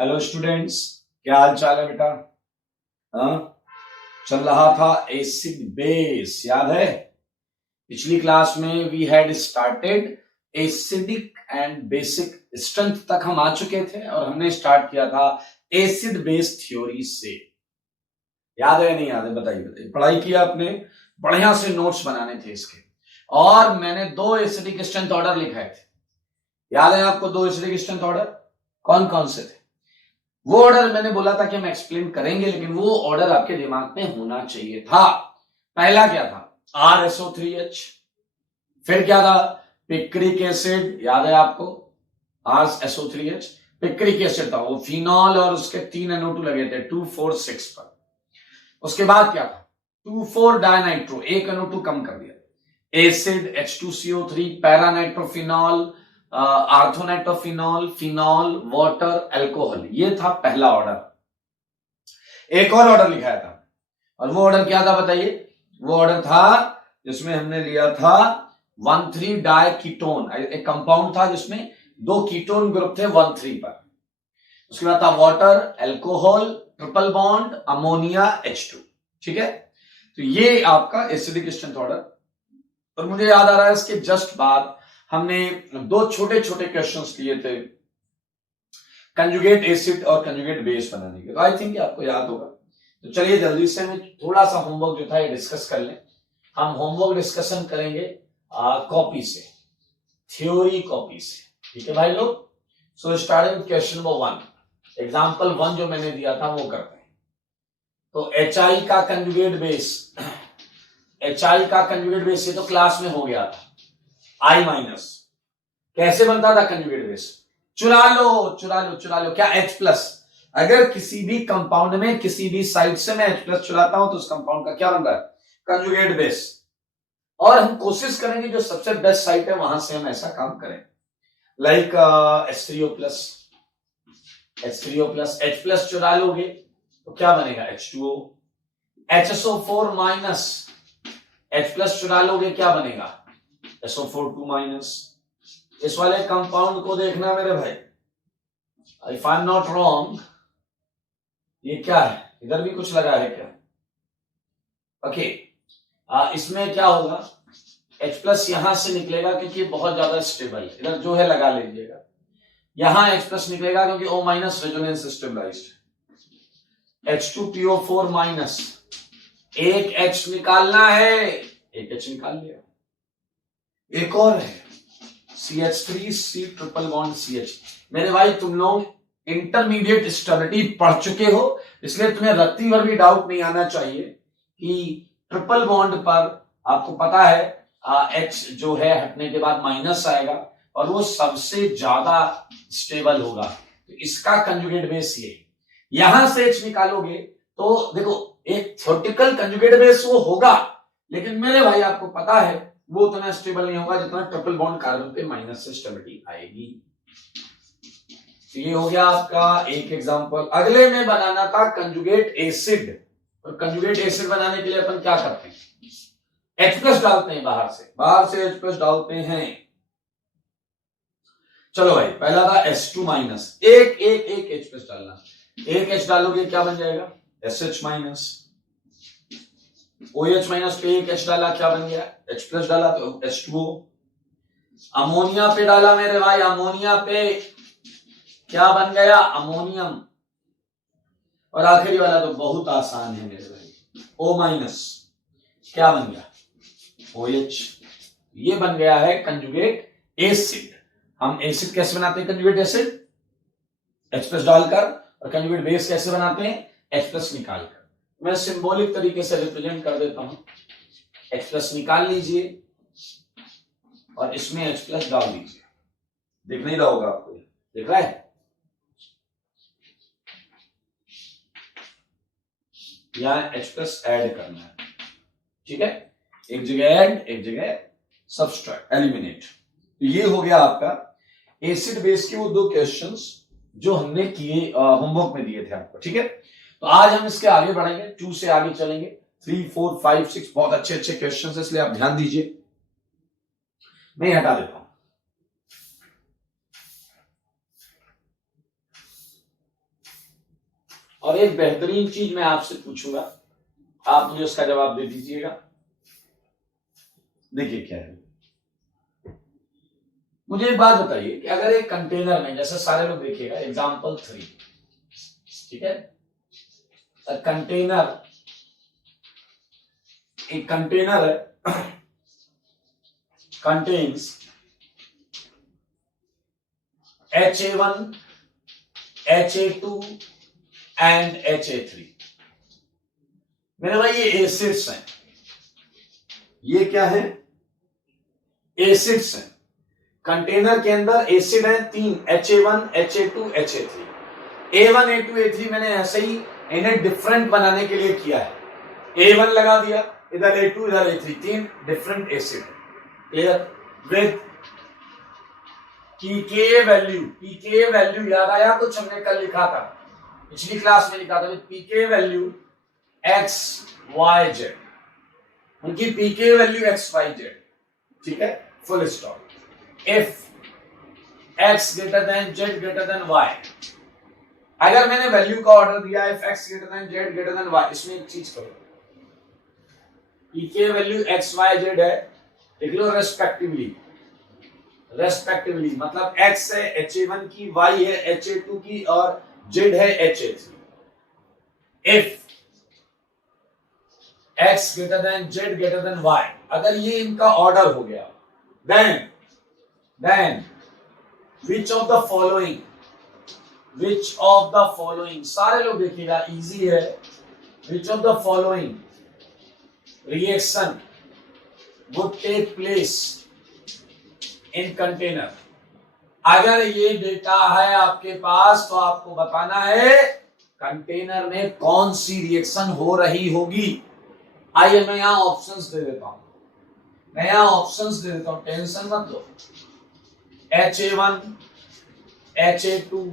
Hello students, क्या हाल चाल है बेटा। हाँ, चल रहा था एसिड बेस, याद है? पिछली क्लास में we had started acidic and basic strength तक हम आ चुके थे और हमने स्टार्ट किया था एसिड बेस थ्योरी से। याद है नहीं याद है? बताइए बताइए। पढ़ाई किया आपने? बढ़िया से नोट्स बनाने थे इसके। और मैंने 2 एसिडिक स्ट्रेंथ ऑर्डर लिखाए थे। याद है आपको 2 एसिडिक स्ट्रेंथ ऑर्डर कौन कौन से थे? वो ऑर्डर मैंने बोला था कि हम एक्सप्लेन करेंगे, लेकिन वो ऑर्डर आपके दिमाग में होना चाहिए था। पहला क्या था? RSO3H। फिर क्या था? पिक्रिक एसिड, याद है आपको? RSO3H पिक्रिक एसिड था, वो फिनॉल और उसके 3 NO2 लगे थे 246 पर। उसके बाद क्या था? 2,4 डायनाइट्रो, 1 NO2 कम कर दिया। Acid H2CO3, paranitrophenol, orthonitrophenol, phenol, water, alcohol. ये था पहला ऑर्डर। एक और ऑर्डर लिखाया था, और वो ऑर्डर क्या था बताइए? वो ऑर्डर था जिसमें हमने लिया था 1,3 डाई कीटोन। एक कंपाउंड था जिसमें 2 कीटोन ग्रुप थे 1,3 पर। उसके बाद था water, alcohol, triple bond, ammonia, H2। ठीक है, तो ये आपका एसिडिक स्ट्रेंथ ऑर्डर। और मुझे याद आ रहा है इसके जस्ट बाद हमने 2 छोटे छोटे क्वेश्चंस लिए थे कंजुगेट एसिड और कंजुगेट बेस बनाने के। तो आई थिंक आपको याद होगा। तो चलिए जल्दी से हमें थोड़ा सा होमवर्क जो था ये डिस्कस कर लें। हम होमवर्क डिस्कशन करेंगे कॉपी से, थ्योरी कॉपी से। ठीक है भाई लोग। So starting question number 1, example 1 जो मैंने दिया था वो करते हैं। तो HI का कंजुगेट बेस, HI का कंजुगेट बेस ये तो क्लास में हो गया था। I माइनस कैसे बनता था कंजुगेट बेस? चुरा लो चुरा लो चुरा लो। क्या? H+। अगर किसी भी कंपाउंड में किसी भी साइड से मैं H+ चुराता हूं तो उस कंपाउंड का क्या बन रहा है? Conjugate base. और हम कोशिश करेंगे जो सबसे बेस्ट साइट है वहां से हम ऐसा काम करें। लाइक H3O+, H+ चुरा लोगे तो क्या बनेगा? H2O। HSO4 माइनस, H+ चुरा लोगे क्या बनेगा? SO4 2-। इस वाले कंपाउंड को देखना मेरे भाई, if I am not wrong, ये क्या है? इधर भी कुछ लगा है क्या? ओके, इसमें क्या होगा? H+ यहां से निकलेगा क्योंकि बहुत ज्यादा स्टेबल, इधर जो है लगा लीजिएगा। यहां H+ निकलेगा क्योंकि O- रेजोनेंस स्टेबलाइज्ड। H2PO4-, एक H निकालना है, एक H निकाल लिया। एक और है CH3C ट्रिपल बॉन्ड CH। मेरे भाई तुम लोग इंटरमीडिएट स्टेबिलिटी पढ़ चुके हो, इसलिए तुम्हें रत्ती भर भी डाउट नहीं आना चाहिए कि ट्रिपल बॉन्ड पर आपको पता है H जो है हटने के बाद माइनस आएगा और वो सबसे ज्यादा स्टेबल होगा। तो इसका कंजुगेट बेस ये। यहां से H निकालोगे तो देखो एक थ्योरेटिकल कंजुगेट बेस वो होगा, लेकिन मेरे भाई आपको पता है वो उतना स्टेबल नहीं होगा जितना ट्रिपल बॉन्ड कार्बन पे माइनस से स्टेबिलिटी आएगी। तो ये हो गया आपका एक एग्जांपल। अगले में बनाना था कंजुगेट एसिड। और कंजुगेट एसिड बनाने के लिए अपन क्या करते हैं? H+ डालते हैं, बाहर से H+ डालते हैं। चलो भाई, पहला था S2-, एक H+ डालना। एक H डालोगे क्या बन जाएगा? SH-। OH- पे एक H डाला क्या बन गया? H+ डाला तो H2O। अमोनिया पे डाला मेरे भाई, अमोनिया पे क्या बन गया? अमोनियम। और आखिरी वाला तो बहुत आसान है मेरे भाई, O-, क्या बन गया? OH। ये बन गया है कंजुगेट एसिड। हम एसिड कैसे बनाते हैं? कंजुगेट एसिड H+ डालकर। और कंजुगेट बेस कैसे बनाते हैं? H+ निकालकर। मैं सिंबॉलिक तरीके से रिप्रेजेंट कर देता हूं। H+ निकाल लीजिए और इसमें H+ डाल दीजिए। दिख नहीं रहा होगा आपको? दिख रहा है? यहां H+ ऐड करना है। ठीक है, एक जगह ऐड, एक जगह सब्सट्रैक्ट, एलिमिनेट। तो ये हो गया आपका एसिड बेस के वो 2 क्वेश्चंस जो हमने किए, होमवर्क में दिए थे आपको। ठीक है, तो आज हम इसके आगे बढ़ेंगे, 2 से आगे चलेंगे। 3, 4, 5, 6 बहुत अच्छे अच्छे क्वेश्चंस है, इसलिए आप ध्यान दीजिए। मैं हटा देता हूं। और एक बेहतरीन चीज मैं आपसे पूछूंगा, आप मुझे उसका जवाब दे दीजिएगा। देखिए क्या है, मुझे एक बात बताइए कि अगर एक कंटेनर में, जैसे सारे लोग देखिएगा एग्जाम्पल 3, ठीक है, कंटेनर, एक कंटेनर है contains HA1, HA2 and HA3। मेरे भाई ये एसिड्स हैं, ये क्या है, एसिड्स हैं। कंटेनर के अंदर एसिड है 3, HA1, HA2, HA3। A1, A2, A3 मैंने ऐसे ही इन्हें डिफरेंट बनाने के लिए किया है। A1 लगा दिया, इधर A2, इधर A3, 3 different acid. Clear? With pK value, pK value याद आया कुछ हमने कल लिखा था, पिछली क्लास में लिखा था, with pK value X Y Z, उनकी pK value X Y Z, ठीक है, full stop. If X greater than Z greater than Y, अगर मैंने वैल्यू का ऑर्डर दिया if X greater than Z greater than Y, इसमें एक चीज करो, pK value X Y Z है, लिख लो रेस्पेक्टिवली, रेस्पेक्टिवली मतलब x है HA1 की, y है HA2 की और z है HA3। If x greater than z greater than y, अगर ये इनका ऑर्डर हो गया, then which of the following, which of the following, सारे लोग देखिएगा इजी है, which of the following reaction would take place in container। अगर ये डेटा है आपके पास तो आपको बताना है कंटेनर में कौन सी रिएक्शन हो रही होगी। आइए मैं यहां ऑप्शंस दे देता हूं, मैं यहां ऑप्शंस दे देता हूं, टेंशन मत लो। HA1, HA2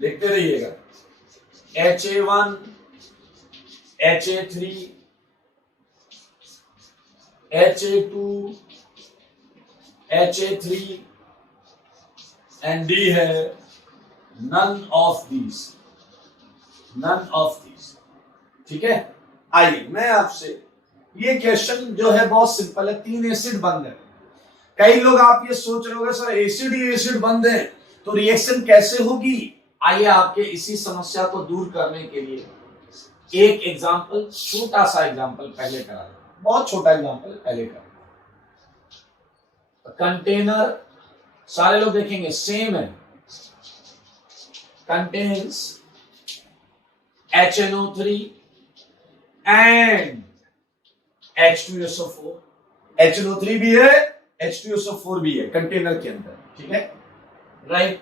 लिखते रहिएगा, HA1, HA3, HA2, HA3 and D है none of these, none of these। ठीक है, आइए मैं आपसे, ये क्वेश्चन जो है बहुत सिंपल है, 3 एसिड बंद है। कई लोग आप ये सोच रहे होंगे सर एसिड ही एसिड बंद है तो रिएक्शन कैसे होगी। आइए आपके इसी समस्या को दूर करने के लिए एक एग्जांपल, छोटा सा एग्जांपल पहले करा, बहुत छोटा एग्जांपल पहले करा। कंटेनर सारे लोग देखेंगे सेम है, contains HNO3 and H2SO4, HNO3 भी है H2SO4 भी है कंटेनर के अंदर, ठीक है, right,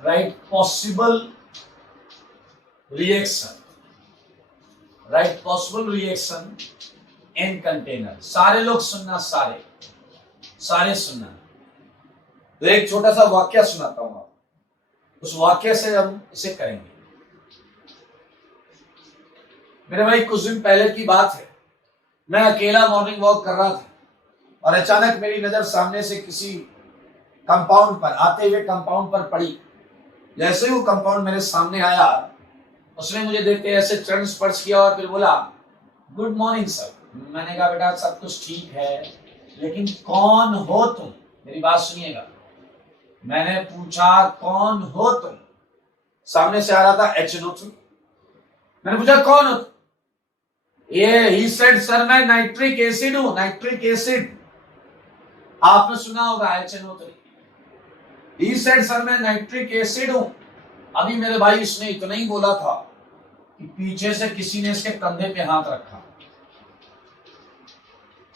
right, possible reaction, right, possible reaction in container. सारे लोग सुनना, सारे सारे सुनना। तो एक छोटा सा वाक्य सुनाता हूं, उस वाक्य से हम इसे करेंगे। मेरे भाई कुछ दिन पहले की बात है, मैं अकेला मॉर्निंग वॉक कर रहा था और अचानक मेरी नजर सामने से किसी कंपाउंड पर, आते हुए कंपाउंड पर पड़ी। जैसे ही वो कंपाउंड मेरे सामने आया, उसने मुझे देख के ऐसे चरण स्पर्श किया और फिर बोला गुड मॉर्निंग सर। मैंने कहा बेटा सब कुछ ठीक है, लेकिन कौन हो तुम? मेरी बात सुनिएगा, मैंने पूछा कौन हो तुम? सामने से आ रहा था HNO3। मैंने पूछा कौन हो? ये ही सेड सर मैं नाइट्रिक एसिड हूं, नाइट्रिक एसिड। आपने सुना होगा HNO3। ही सेड सर मैं नाइट्रिक एसिड हूं। अभी मेरे भाई इसने इतना ही बोला था कि पीछे से किसी ने इसके कंधे पे हाथ रखा।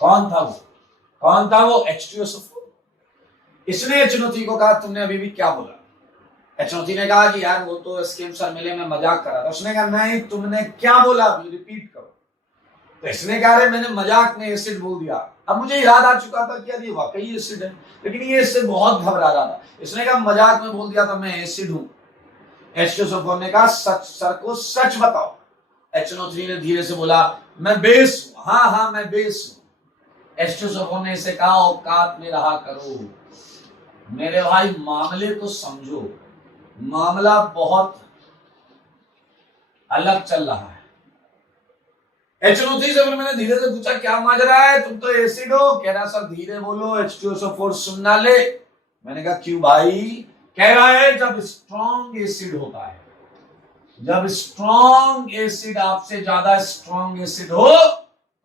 कौन था वो? कौन था वो? H2SO4। इसने HNO3 को कहा तुमने अभी भी क्या बोला? HNO3 ने कहा कि यार वो तो एसकेएम सर मिले में मजाक कर रहा था। उसने कहा नहीं, तुमने क्या बोला अभी रिपीट करो। तो इसने कहा रे मैंने मजाक में एसिड बोल दिया। अब मुझे याद आ चुका था कि यार ये वाकई एसिड है, लेकिन ये इससे बहुत घबरा रहा था। इसने कहा मजाक में बोल दिया था मैं एसिड हूं। H2SO4 ने कहा सच, सर को सच बताओ। HNO3 ने धीरे से बोला मैं बेस हूं। हाँ हाँ मैं बेस हूं। H2SO4 ने इसे कहा औकात में रहा करो, मेरे भाई मामले को समझो। मामला बहुत अलग चल रहा है। HNO3 से फिर मैंने धीरे से पूछा क्या माजरा है, तुम तो एसिड हो। कह रहा सर धीरे बोलो, H2SO4 सुन ना ले। मैंने कहा क्यों भाई? कह रहा है जब स्ट्रॉन्ग एसिड होता है, जब स्ट्रॉन्ग एसिड आपसे ज्यादा स्ट्रॉन्ग एसिड हो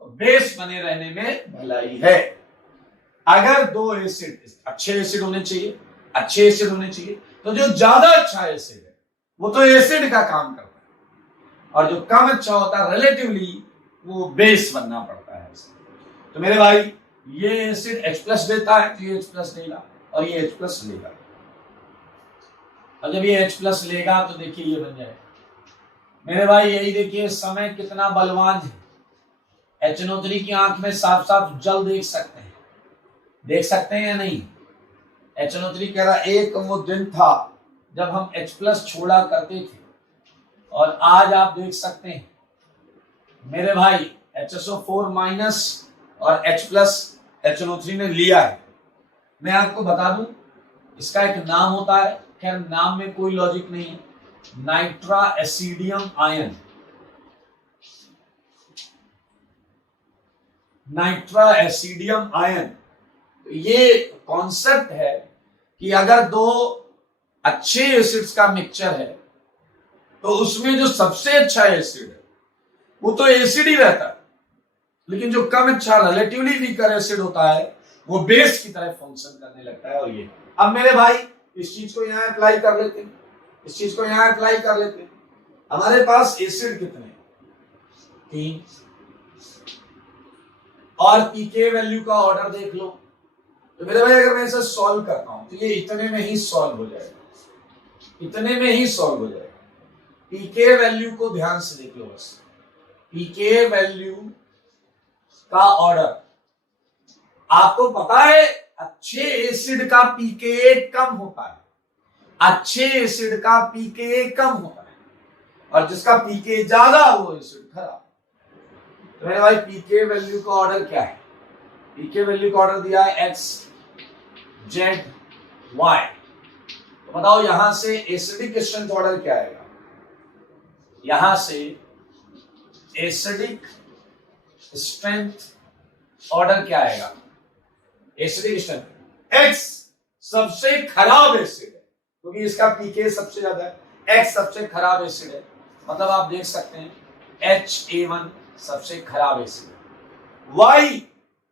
तो बेस बने रहने में भलाई है। अगर दो एसिड अच्छे एसिड होने चाहिए, अच्छे एसिड होने चाहिए, तो जो ज्यादा अच्छा एसिड है वो तो एसिड का काम करता है, और जो कम अच्छा होता है रिलेटिवली वो बेस बनना पड़ता है। तो मेरे भाई ये एसिड H+ देता है तो ये H+ देगा, और ये H+ लेगा, और जब ये H+ लेगा तो देखिए ये बन जाएगा। मेरे भाई यही देखिए समय कितना बलवान है। HNO3 की आंख में साफ साफ जल देख सकते हैं, देख सकते हैं या नहीं? HNO3 कह रहा एक वो दिन था जब हम H+ छोड़ा करते थे, और आज आप देख सकते हैं मेरे भाई HSO4 माइनस और H+ HNO3 ने लिया है। मैं आपको बता दूं इसका एक नाम होता है, खैर नाम में कोई लॉजिक नहीं है, नाइट्रा एसिडियम आयन। नाइट्रा एसिडियम आयन, ये कॉन्सेप्ट है कि अगर दो अच्छे एसिड्स का मिक्सचर है तो उसमें जो सबसे अच्छा एसिड है वो तो एसिड ही रहता है, लेकिन जो कम अच्छा रिलेटिवली वीकर एसिड होता है वो बेस की तरह फंक्शन करने लगता है। और ये अब मेरे भाई इस चीज को यहां अप्लाई कर लेते हैं, इस चीज को यहां अप्लाई कर लेते हैं। हमारे पास एसिड कितने? 3, और पीके वैल्यू का ऑर्डर देख लो। तो मेरे भाई अगर मैं इसे सॉल्व करता हूं तो ये इतने में ही सॉल्व हो जाएगा, इतने में ही सॉल्व हो जाएगा। पीके वैल्यू को ध्यान से देख लो बस, पीके वैल्यू का ऑर्डर। आपको पता है अच्छे एसिड का पीके कम होता है, अच्छे एसिड का पीके कम होता है, और जिसका पीके ज्यादा वो एसिड खराब। तो मेरे भाई पीके वैल्यू का ऑर्डर क्या है? पीके वैल्यू का ऑर्डर दिया है X Z Y। तो बताओ यहां से एसिडिक स्ट्रेंथ ऑर्डर क्या आएगा? यहां से एसिडिक स्ट्रेंथ ऑर्डर क्या आएगा? एसिडिक स्ट्रेंथ X सबसे खराब एसिड है क्योंकि इसका पीके सबसे ज्यादा है, X सबसे खराब एसिड है, मतलब आप देख सकते हैं HA1 सबसे खराब एसिड है, Y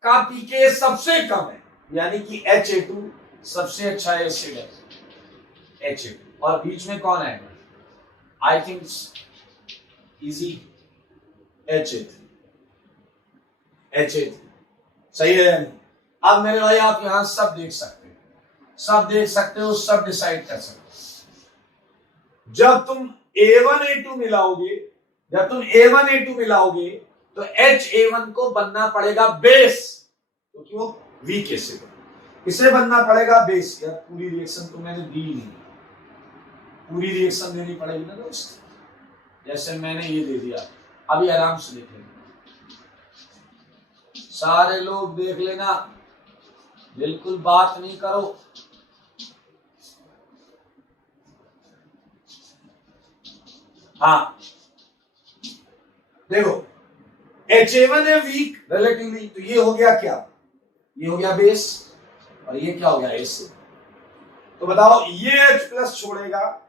का पीके सबसे कम है यानी कि HA2 सबसे अच्छा एसिड है, HA2, और बीच में कौन आएगा? आई थिंक इजी, HA3 सही है। अब मेरे भाई आप यहां सब देख सकते हैं, सब देख सकते हो, सब डिसाइड कर सकते हो। जब तुम A1 A2 मिलाओगे, जब तुम A1 A2 मिलाओगे तो HA1 को बनना पड़ेगा बेस, क्योंकि वो वीक एसिड है, इसे बनना पड़ेगा बेस। यार पूरी रिएक्शन तो मैंने दी नहीं, पूरी रिएक्शन देनी पड़ेगी ना दोस्त, जैसे मैंने ये दे दिया। अभी आराम से देख लेना, सारे लोग देख लेना, बिल्कुल बात नहीं करो। हाँ देखो HA1 है वीक रिलेटिवली, तो ये हो गया क्या? ये हो गया बेस, और ये क्या हो गया? एसिड। तो बताओ ये H+ छोड़ेगा,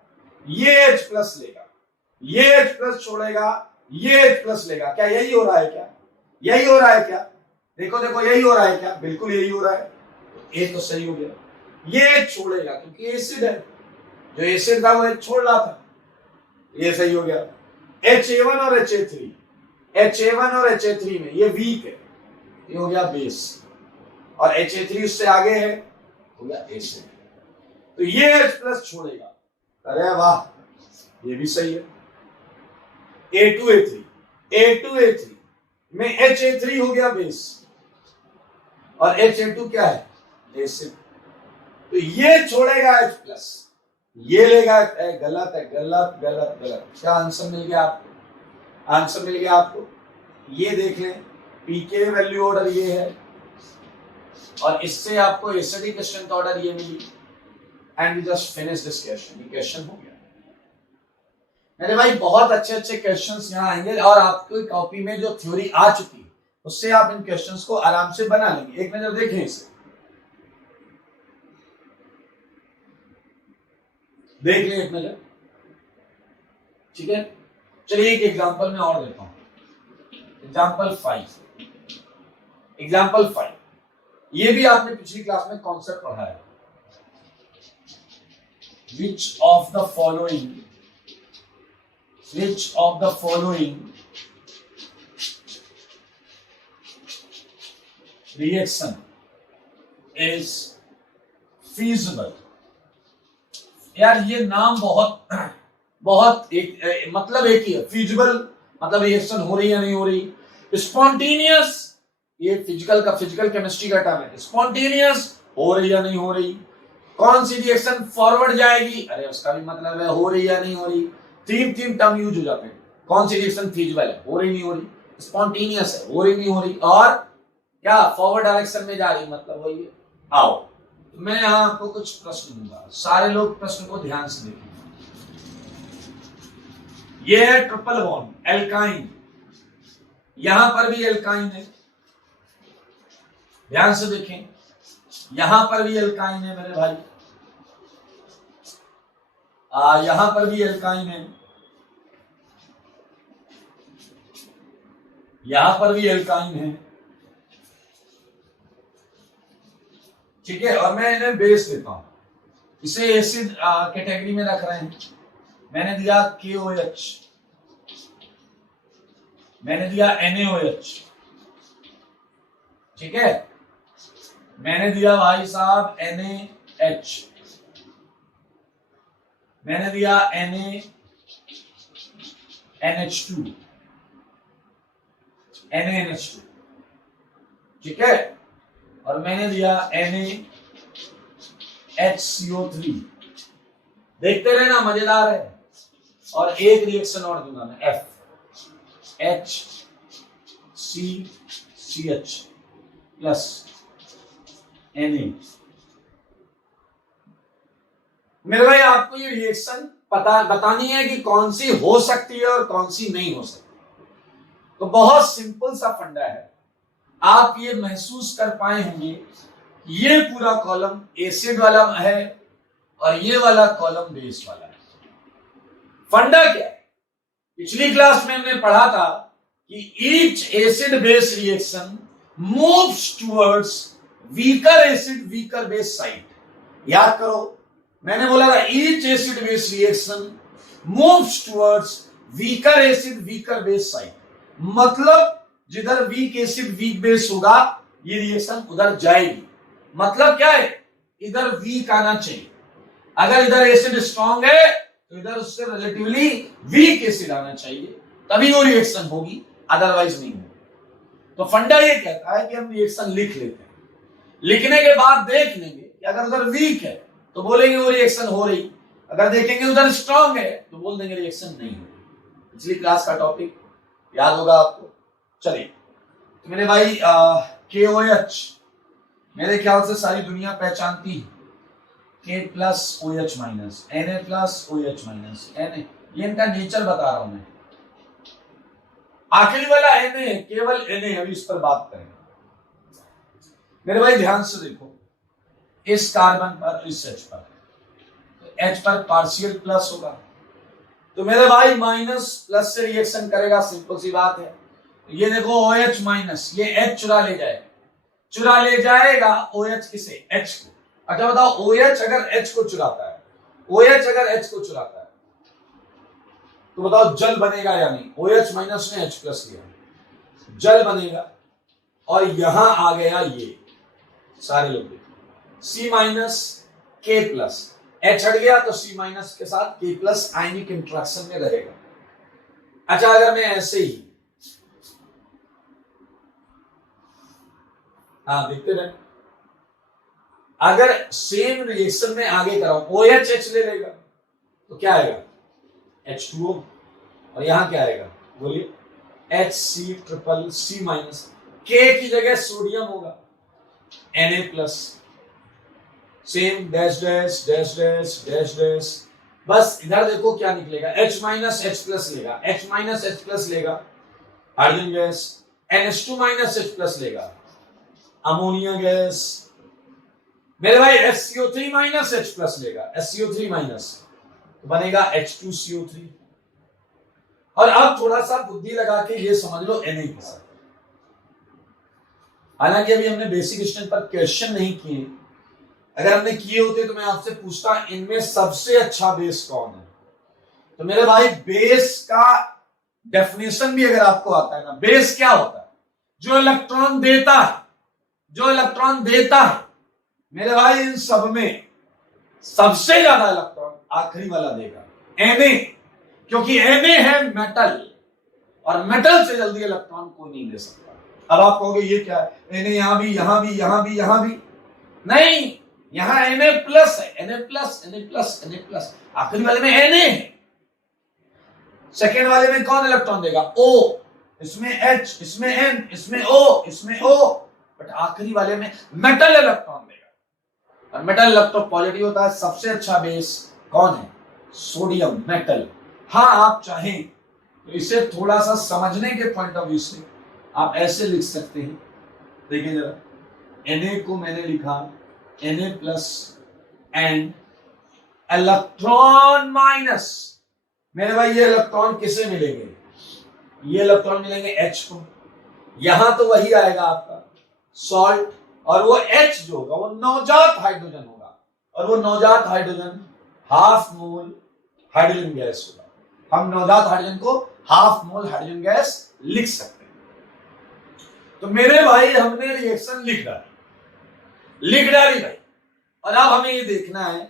ये H+ लेगा, ये H+ छोड़ेगा, ये H+ लेगा, क्या यही हो रहा है? क्या यही हो रहा है? क्या देखो देखो यही हो रहा है क्या? बिल्कुल यही हो रहा है। ये तो सही हो गया, ये छोड़ेगा क्योंकि एसिड है, जो एसिड था वो H छोड़ रहा था, ये सही हो गया। HA1 और HA3, HA1 और HA3 में ये वीक है, ये हो गया बेस, और HA3 उससे आगे है, हो गया एसिड। तो ये H+ छोड़ेगा, अरे वाह ये भी सही है। A2A3 में HA3 हो गया बेस, और HA2 क्या है? एसिड। तो ये छोड़ेगा H+, ये लेगा, गलत है, गलत गलत गलत। क्या आंसर मिल गया आपको? आंसर मिल गया आपको। ये देख लें, पीके वैल्यू ऑर्डर ये है, और इससे आपको एसिडिक स्ट्रेंथ ऑर्डर ये मिली। And we just finish this question. ये क्वेश्चन हो गया मेरे भाई। बहुत अच्छे अच्छे क्वेश्चंस यहाँ आएंगे और आपकी कॉपी में जो थ्योरी आ चुकी है उससे आप इन क्वेश्चंस को आराम से बना लेंगे। एक नजर देखें इसे, देख लें एक नजर, ठीक है। चलिए एक एग्जांपल में और देता हूं, एग्जांपल 5। एग्जांपल 5 ये भी आपने पिछली क्लास में कॉन्सेप्ट पढ़ा है। Which of the following reaction is feasible? यार ये नाम बहुत मतलब एक ही है। feasible मतलब रिएक्शन हो रही है नहीं हो रही। स्पॉन्टेनियस ये फिजिकल केमिस्ट्री का टर्म है। स्पॉन्टेनियस हो रही या नहीं हो रही। कौन सी रिएक्शन फॉरवर्ड जाएगी, अरे उसका भी मतलब है हो रही या नहीं हो रही। तीन टर्म यूज हो जाते हैं। कौन सी रिएक्शन फीजिबल है, हो रही नहीं हो रही। स्पॉन्टेनियस है, हो रही नहीं हो रही। और क्या फॉरवर्ड डायरेक्शन में जा रही, मतलब वही है। आओ मैं यहां आपको कुछ प्रश्न दूंगा, सारे लोग प्रश्न को ध्यान से देखें। ये है ट्रिपल बॉन्ड एल्काइन, यहां पर भी एल्काइन है, ध्यान से देखें। यहां पर भी एल्काइन है मेरे भाई, यहां पर भी एल्काइन है, यहां पर भी एल्काइन है, ठीक है। और मैं इन्हें बेस देता हूं, इसे एसिड कैटेगरी में रख रहे हैं। मैंने दिया KOH, मैंने दिया NaOH, ठीक है। मैंने दिया भाई साहब NaH, मैंने दिया NaNH2, NaNH2, ठीक है। और मैंने दिया NaHCO3। देखते रहे ना, मजेदार है। और एक रिएक्शन और दूंगा मैं, FHCCH प्लस Na। मेरे भाई आपको ये रिएक्शन बतानी है कि कौन सी हो सकती है और कौन सी नहीं हो सकती। तो बहुत सिंपल सा फंडा है, आप ये महसूस कर पाए होंगे। ये पूरा कॉलम एसिड वाला है और ये वाला कॉलम बेस वाला है। फंडा क्या है, पिछली क्लास में हमने पढ़ा था कि each acid base reaction moves towards weaker acid weaker base side. याद करो, मैंने बोला था each acid base reaction moves towards weaker acid weaker base side. मतलब जिधर वीक एसिड वीक बेस होगा ये रिएक्शन उधर जाएगी। मतलब क्या है, इधर वीक आना चाहिए। अगर इधर एसिड स्ट्रांग है तो इधर उससे रिलेटिवली वीक एसिड आना चाहिए, तभी वो रिएक्शन होगी, अदरवाइज नहीं होगी। तो फंडा ये कहता है कि हम रिएक्शन लिख लेते हैं, लिखने के बाद देख लेंगे कि अगर उधर वीक है तो बोलेंगे वो रिएक्शन हो रही, अगर देखेंगे उधर स्ट्रांग है तो बोल देंगे रिएक्शन नहीं हो रही। पिछली क्लास का टॉपिक याद होगा आपको। चलिए तो मेरे भाई KOH मेरे ख्याल से सारी दुनिया पहचानती है। K plus OH minus, Na plus OH minus, Na ये इनका नेचर बता रहा हूं मैं। आखिरी वाला Na है, केवल Na, अभी इस पर बात करेंगे। मेरे भाई ध्यान से देखो, इस कार्बन पर इस H पर, तो H पर पार्शियल प्लस होगा, तो मेरे भाई माइनस प्लस से रिएक्शन करेगा, सिंपल सी बात है। ये देखो OH माइनस, ये H चुरा ले जाएगा OH किसे, H को। अच्छा बताओ, OH अगर H को चुराता है, OH अगर H को चुराता है तो बताओ जल बनेगा या नहीं। OH माइनस ने H प्लस लिया, जल बनेगा। और यहां आ गया ये सारे लोग C minus K plus, H हट गया तो C माइनस के साथ K प्लस आयनिक इंटरेक्शन में रहेगा। अच्छा अगर मैं ऐसे ही, हाँ देखते रहे, अगर सेम रिएक्शन में आगे कराऊं, OH H ले लेगा तो क्या आएगा, H2O। और यहां क्या आएगा बोलिए, HC triple C minus, K की जगह सोडियम होगा, Na plus, same dash dash dash dash dash dash. बस इधर देखो क्या निकलेगा, H माइनस H प्लस लेगा, H माइनस H प्लस लेगा hydrogen gas, NH2 minus H plus लेगा अमोनिया गैस। मेरे भाई SCO3 माइनस H प्लस लेगा, SCO3 माइनस, तो बनेगा H2CO3। और अब थोड़ा सा बुद्धि लगा के ये समझ लो Na के साथ, हालांकि अभी हमने बेसिक स्टैंड पर क्वेश्चन नहीं किए, अगर हमने किए होते तो मैं आपसे पूछता इनमें सबसे अच्छा बेस कौन है। तो मेरे भाई बेस का डेफिनेशन भी अगर आपको आता है ना, बेस क्या होता है, जो इलेक्ट्रॉन देता है, जो इलेक्ट्रॉन देता है। मेरे भाई इन सब में सबसे ज्यादा इलेक्ट्रॉन आखिरी वाला देगा, Na, क्योंकि Na है मेटल, और मेटल से जल्दी इलेक्ट्रॉन कोई नहीं दे सकता। अब आप कहोगे ये क्या है, Na यहां भी यहां भी यहां भी यहां भी नहीं, यहां Na प्लस है, Na plus Na plus Na plus, आखिरी वाले में Na है। सेकेंड वाले में कौन इलेक्ट्रॉन देगा, O, इसमें H, इसमें N, इसमें O, इसमें O, बट आखिरी वाले में मेटल इलेक्ट्रॉन देगा, और मेटल इलेक्ट्रॉन पॉजिटिव होता है। सबसे अच्छा बेस कौन है, सोडियम, मेटल। हाँ आप चाहें तो इसे थोड़ा सा समझने के पॉइंट ऑफ व्यू से आप ऐसे लिख सकते हैं, देखिए जरा, Na को मैंने लिखा Na plus and electron minus. मेरे भाई ये इलेक्ट्रॉन किसे मिलेंगे, ये इलेक्ट्रॉन मिलेंगे H को, यहां तो वही आएगा आपका सॉल्ट, और वो H जो होगा वो नवजात हाइड्रोजन होगा, और वो नवजात hydrogen half mole hydrogen gas होगा। हम नवजात हाइड्रोजन को हाफ मोल हाइड्रोजन गैस लिख सकते हैं। तो मेरे भाई हमने रिएक्शन लिख डाली भाई, और अब हमें ये देखना है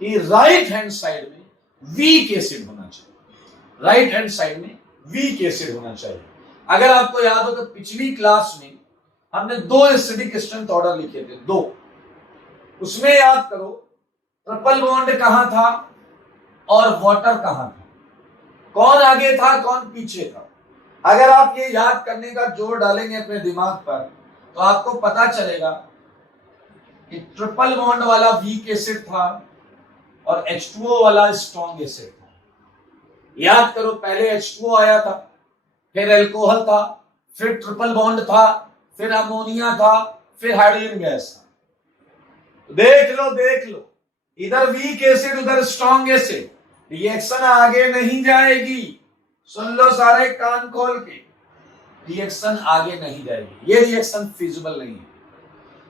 कि राइट हैंड साइड में वीक एसिड होना चाहिए, राइट हैंड साइड में वीक एसिड होना चाहिए। अगर आपको याद हो तो पिछली क्लास में हमने 2 एसिडिक स्ट्रेंथ ऑर्डर लिखे थे, 2, उसमें याद करो ट्रिपल बॉन्ड कहां था और वाटर कहां था, कौन आगे था कौन पीछे था। अगर आप ये याद करने का जोर डालेंगे अपने दिमाग पर तो आपको पता चलेगा कि ट्रिपल बॉन्ड वाला वीक एसिड था और H2O वाला स्ट्रॉन्ग एसिड था। याद करो पहले H2O आया था, फिर अल्कोहल था, फिर ट्रिपल बॉन्ड था, फिर अमोनिया था, फिर हाइड्रोजन गैस था। देख लो इधर वीक एसिड उधर स्ट्रॉन्ग एसिड, रिएक्शन आगे नहीं जाएगी। सुन लो सारे कान खोल के, रिएक्शन आगे नहीं जाएगी, ये रिएक्शन फिजिबल नहीं है,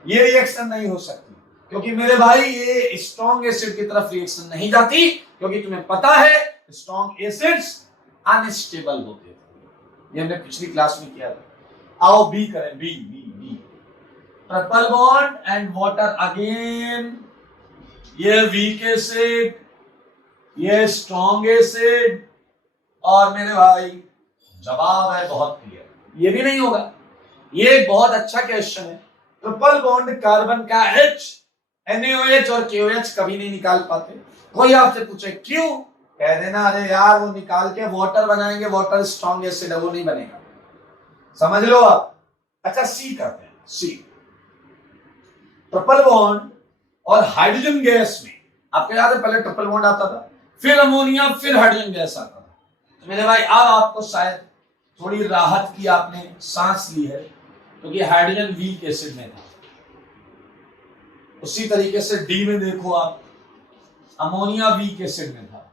ये रिएक्शन नहीं हो सकती, क्योंकि मेरे भाई ये स्ट्रॉन्ग एसिड की तरफ रिएक्शन नहीं जाती, क्योंकि तुम्हें पता है स्ट्रॉन्ग एसिड्स अनस्टेबल होते हैं, ये हमने पिछली क्लास में किया था। आओ बी करें, B triple bond and water again, ये वीक एसिड, ये स्ट्रॉन्ग एसिड, और मेरे भाई जवाब है बहुत क्लियर, ये भी नहीं होगा। ये एक बहुत अच्छा क्वेश्चन है, ट्रिपल बॉन्ड कार्बन का H, NaOH और KOH कभी नहीं निकाल पाते। कोई आपसे पूछे क्यों, कह देना अरे यार वो निकाल के वाटर बनाएंगे, वाटर स्ट्रॉन्ग एसिड है वो नहीं बनेगा, समझ लो आप। अच्छा सी करते हैं, सी ट्रिपल बॉन्ड और हाइड्रोजन गैस में आपको याद है पहले ट्रिपल बॉन्ड आता था, फिर अमोनिया, फिर हाइड्रोजन गैस आता था। तो मेरे भाई अब आपको शायद थोड़ी राहत की आपने सांस ली है, क्योंकि हाइड्रोजन वीक एसिड में था। उसी तरीके से डी में देखो आप, अमोनिया वीक एसिड में था,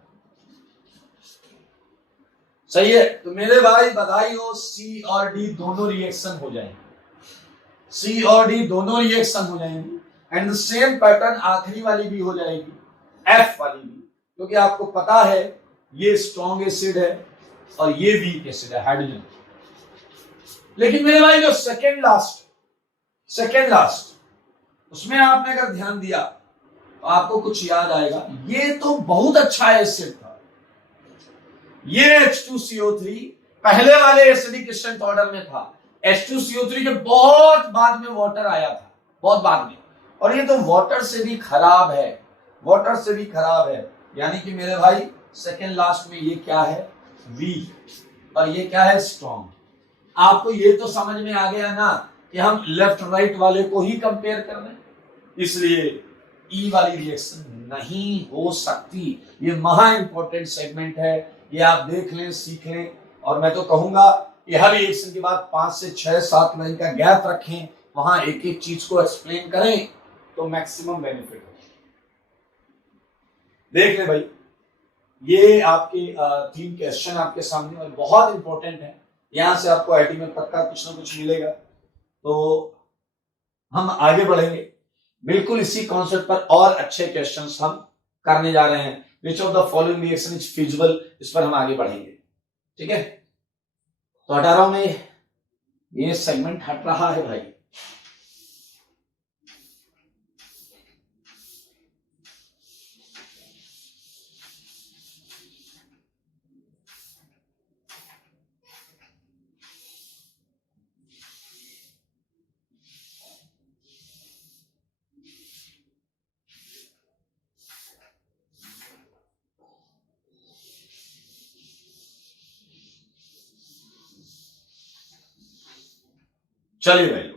सही है। तो मेरे भाई बधाई हो, सी और डी दोनों रिएक्शन हो जाएंगे, सी और डी दोनों रिएक्शन हो जाएंगी, एंड द सेम पैटर्न आखिरी वाली भी हो जाएगी, एफ वाली भी, क्योंकि आपको पता है ये स्ट्रॉन्ग एसिड है और ये वीक एसिड है हाइड्रोजन। लेकिन मेरे भाई जो सेकेंड लास्ट उसमें आपने अगर ध्यान दिया तो आपको कुछ याद आएगा, ये तो बहुत अच्छा एसिड था, ये H2CO3 पहले वाले एसिडिक स्ट्रेंथ ऑर्डर में था, H2CO3 जो बहुत बाद में वाटर आया था, बहुत बाद में, और ये तो वाटर से भी खराब है, यानी कि मेरे भाई सेकेंड लास्ट में ये क्या है, वीक, और ये क्या है, स्ट्रॉन्ग। आपको ये तो समझ में आ गया ना कि हम लेफ्ट राइट वाले को ही कंपेयर कर रहे हैं, इसलिए ई वाली रिएक्शन नहीं हो सकती। ये महा इंपॉर्टेंट सेगमेंट है, ये आप देख लें, सीख लें। और मैं तो कहूंगा कि हर रिएक्शन के बाद 5 से 6 7 लाइन का गैप रखें, वहां एक एक चीज को एक्सप्लेन करें तो मैक्सिमम बेनिफिट हो। देख ले भाई, ये आपके 3 क्वेश्चन आपके सामने और बहुत इंपॉर्टेंट है। यहां से आपको आईटी में पक्का कुछ ना कुछ मिलेगा। तो हम आगे बढ़ेंगे बिल्कुल इसी कॉन्सेप्ट पर, और अच्छे क्वेश्चंस हम करने जा रहे हैं। Which of the following reaction is feasible, इस पर हम आगे बढ़ेंगे। ठीक है, तो 18 में ये सेगमेंट हट रहा है भाई। चलिए भाई,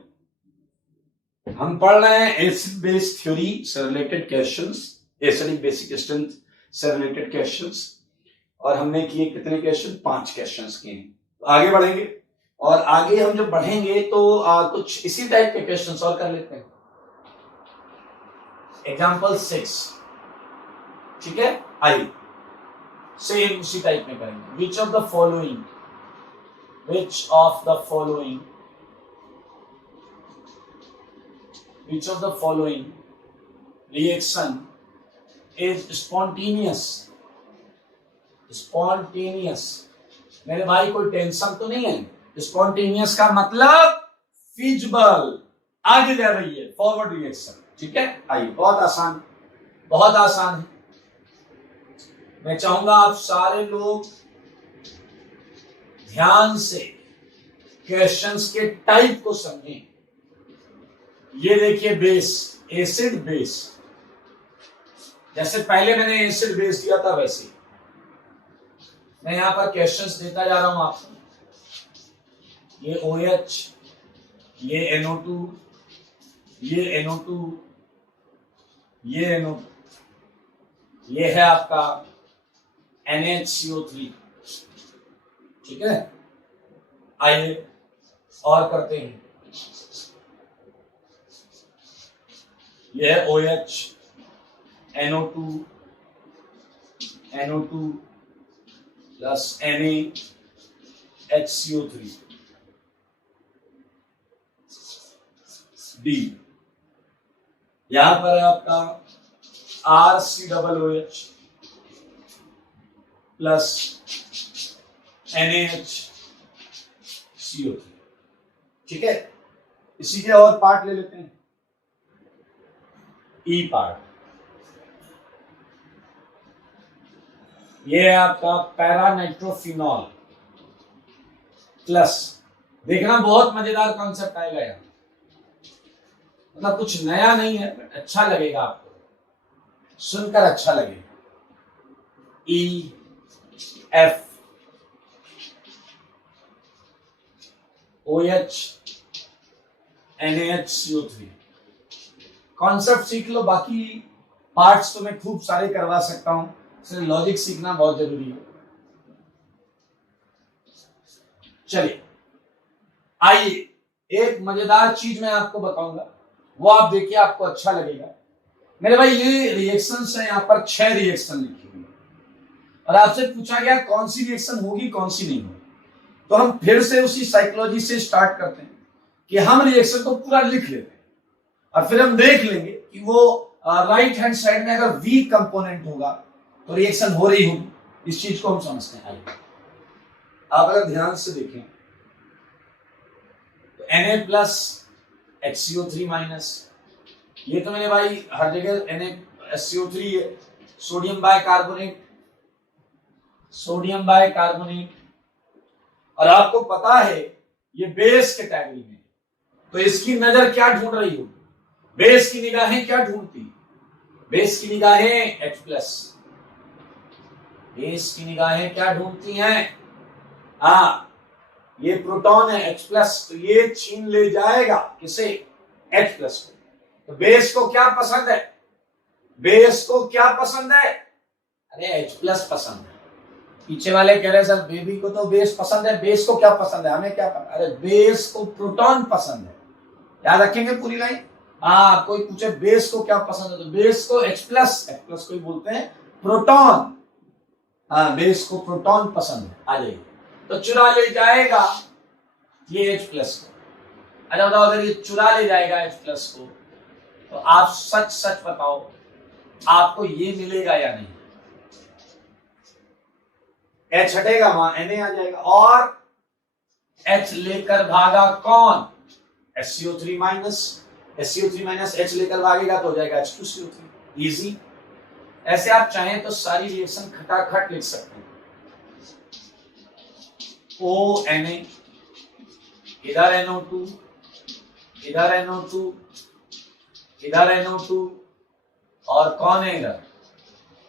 हम पढ़ रहे हैं एसिड बेस थ्योरी से related questions, acidic basic strength से रिलेटेड क्वेश्चंस। और हमने किए कितने क्वेश्चन? 5 क्वेश्चंस किए। तो आगे बढ़ेंगे, और आगे हम जब बढ़ेंगे तो कुछ इसी टाइप के क्वेश्चंस और कर लेते हैं। एग्जांपल 6, ठीक है, आइए सेम उसी टाइप में करेंगे। Which of the following which of the following reaction is spontaneous? मेरे भाई कोई टेंशन तो नहीं है। स्पॉन्टेनियस का मतलब फिजिबल, आगे जा रही है, फॉरवर्ड रिएक्शन। ठीक है, आइए, बहुत आसान है। मैं चाहूंगा आप सारे लोग ध्यान से क्वेश्चंस के टाइप को समझें। ये देखिए बेस, एसिड बेस, जैसे पहले मैंने एसिड बेस दिया था वैसे मैं यहां पर क्वेश्चंस देता जा रहा हूं आपको। ये OH, ये NO2, ये NO2, ये NO2, ये है आपका NHCO3। ठीक है, आइए और करते हैं। यह है OH, NO2 plus NaHCO3 D। यहां पर है आपका RCOOH प्लस NaHCO3। ठीक है, इसी के और पार्ट ले लेते हैं। ई पार्ट, ये है आपका पैरानाइट्रोफिनॉल प्लस, देखना बहुत मजेदार कॉन्सेप्ट आएगा यहाँ, मतलब कुछ नया नहीं है, बट अच्छा लगेगा आपको, सुनकर अच्छा लगेगा। EF OH NaHCO3। कॉन्सेप्ट सीख लो, बाकी पार्ट्स तो मैं खूब सारे करवा सकता हूं, इसलिए लॉजिक सीखना बहुत जरूरी है। चलिए, आइए एक मजेदार चीज मैं आपको बताऊंगा, वो आप देखिए, आपको अच्छा लगेगा। मेरे भाई ये रिएक्शंस है, यहाँ पर 6 रिएक्शन लिखी हुई है, और आपसे पूछा गया कौन सी रिएक्शन होगी कौन सी नहीं होगी। तो हम फिर से उसी साइकोलॉजी से स्टार्ट करते हैं कि हम रिएक्शन को पूरा लिख लेते हैं, और फिर हम देख लेंगे कि वो राइट हैंड साइड में अगर वीक कंपोनेंट होगा तो रिएक्शन हो रही होगी। इस चीज को हम समझते हैं। आप अगर ध्यान से देखें तो Na प्लस HCO3 माइनस, ये तो मेरे भाई हर जगह NaHCO3 है, सोडियम बाइकार्बोनेट, और आपको पता है ये बेस कैटेगरी में, तो इसकी नजर क्या ढूंढ रही होगी? बेस की निगाहें क्या ढूंढती? बेस की निगाहें H प्लस, बेस की निगाहें क्या ढूंढती हैं? ये प्रोटॉन है H प्लस, तो ये छीन ले जाएगा किसे? H प्लस को। तो बेस को क्या पसंद है? बेस को क्या पसंद है? अरे H+ पसंद है। पीछे वाले कह रहे सर बेबी को तो बेस पसंद है, बेस को क्या पसंद है? हमें क्या पसंद? अरे बेस को प्रोटॉन पसंद है। याद रखेंगे पूरी लाइन। हाँ, कोई पूछे बेस को क्या पसंद है तो बेस को H+ को ही बोलते हैं प्रोटॉन। हाँ, बेस को प्रोटॉन पसंद है। आ जाइए, तो चुरा ले जाएगा ये H+ को। अच्छा बताओ, अगर ये चुरा ले जाएगा H+ को तो आप सच सच बताओ आपको ये मिलेगा या नहीं? H हटेगा, वहां Na आ जाएगा, और H लेकर भागा कौन? SCO3 minus. SCO3 minus H लेकर भागेगा तो हो जाएगा H2CO3। इजी। ऐसे आप चाहें तो सारी रिएक्शन खटाखट लिख सकते हैं। ONA, इधर NO2, इधर NO2, इधर NO2, और कौन है इधर?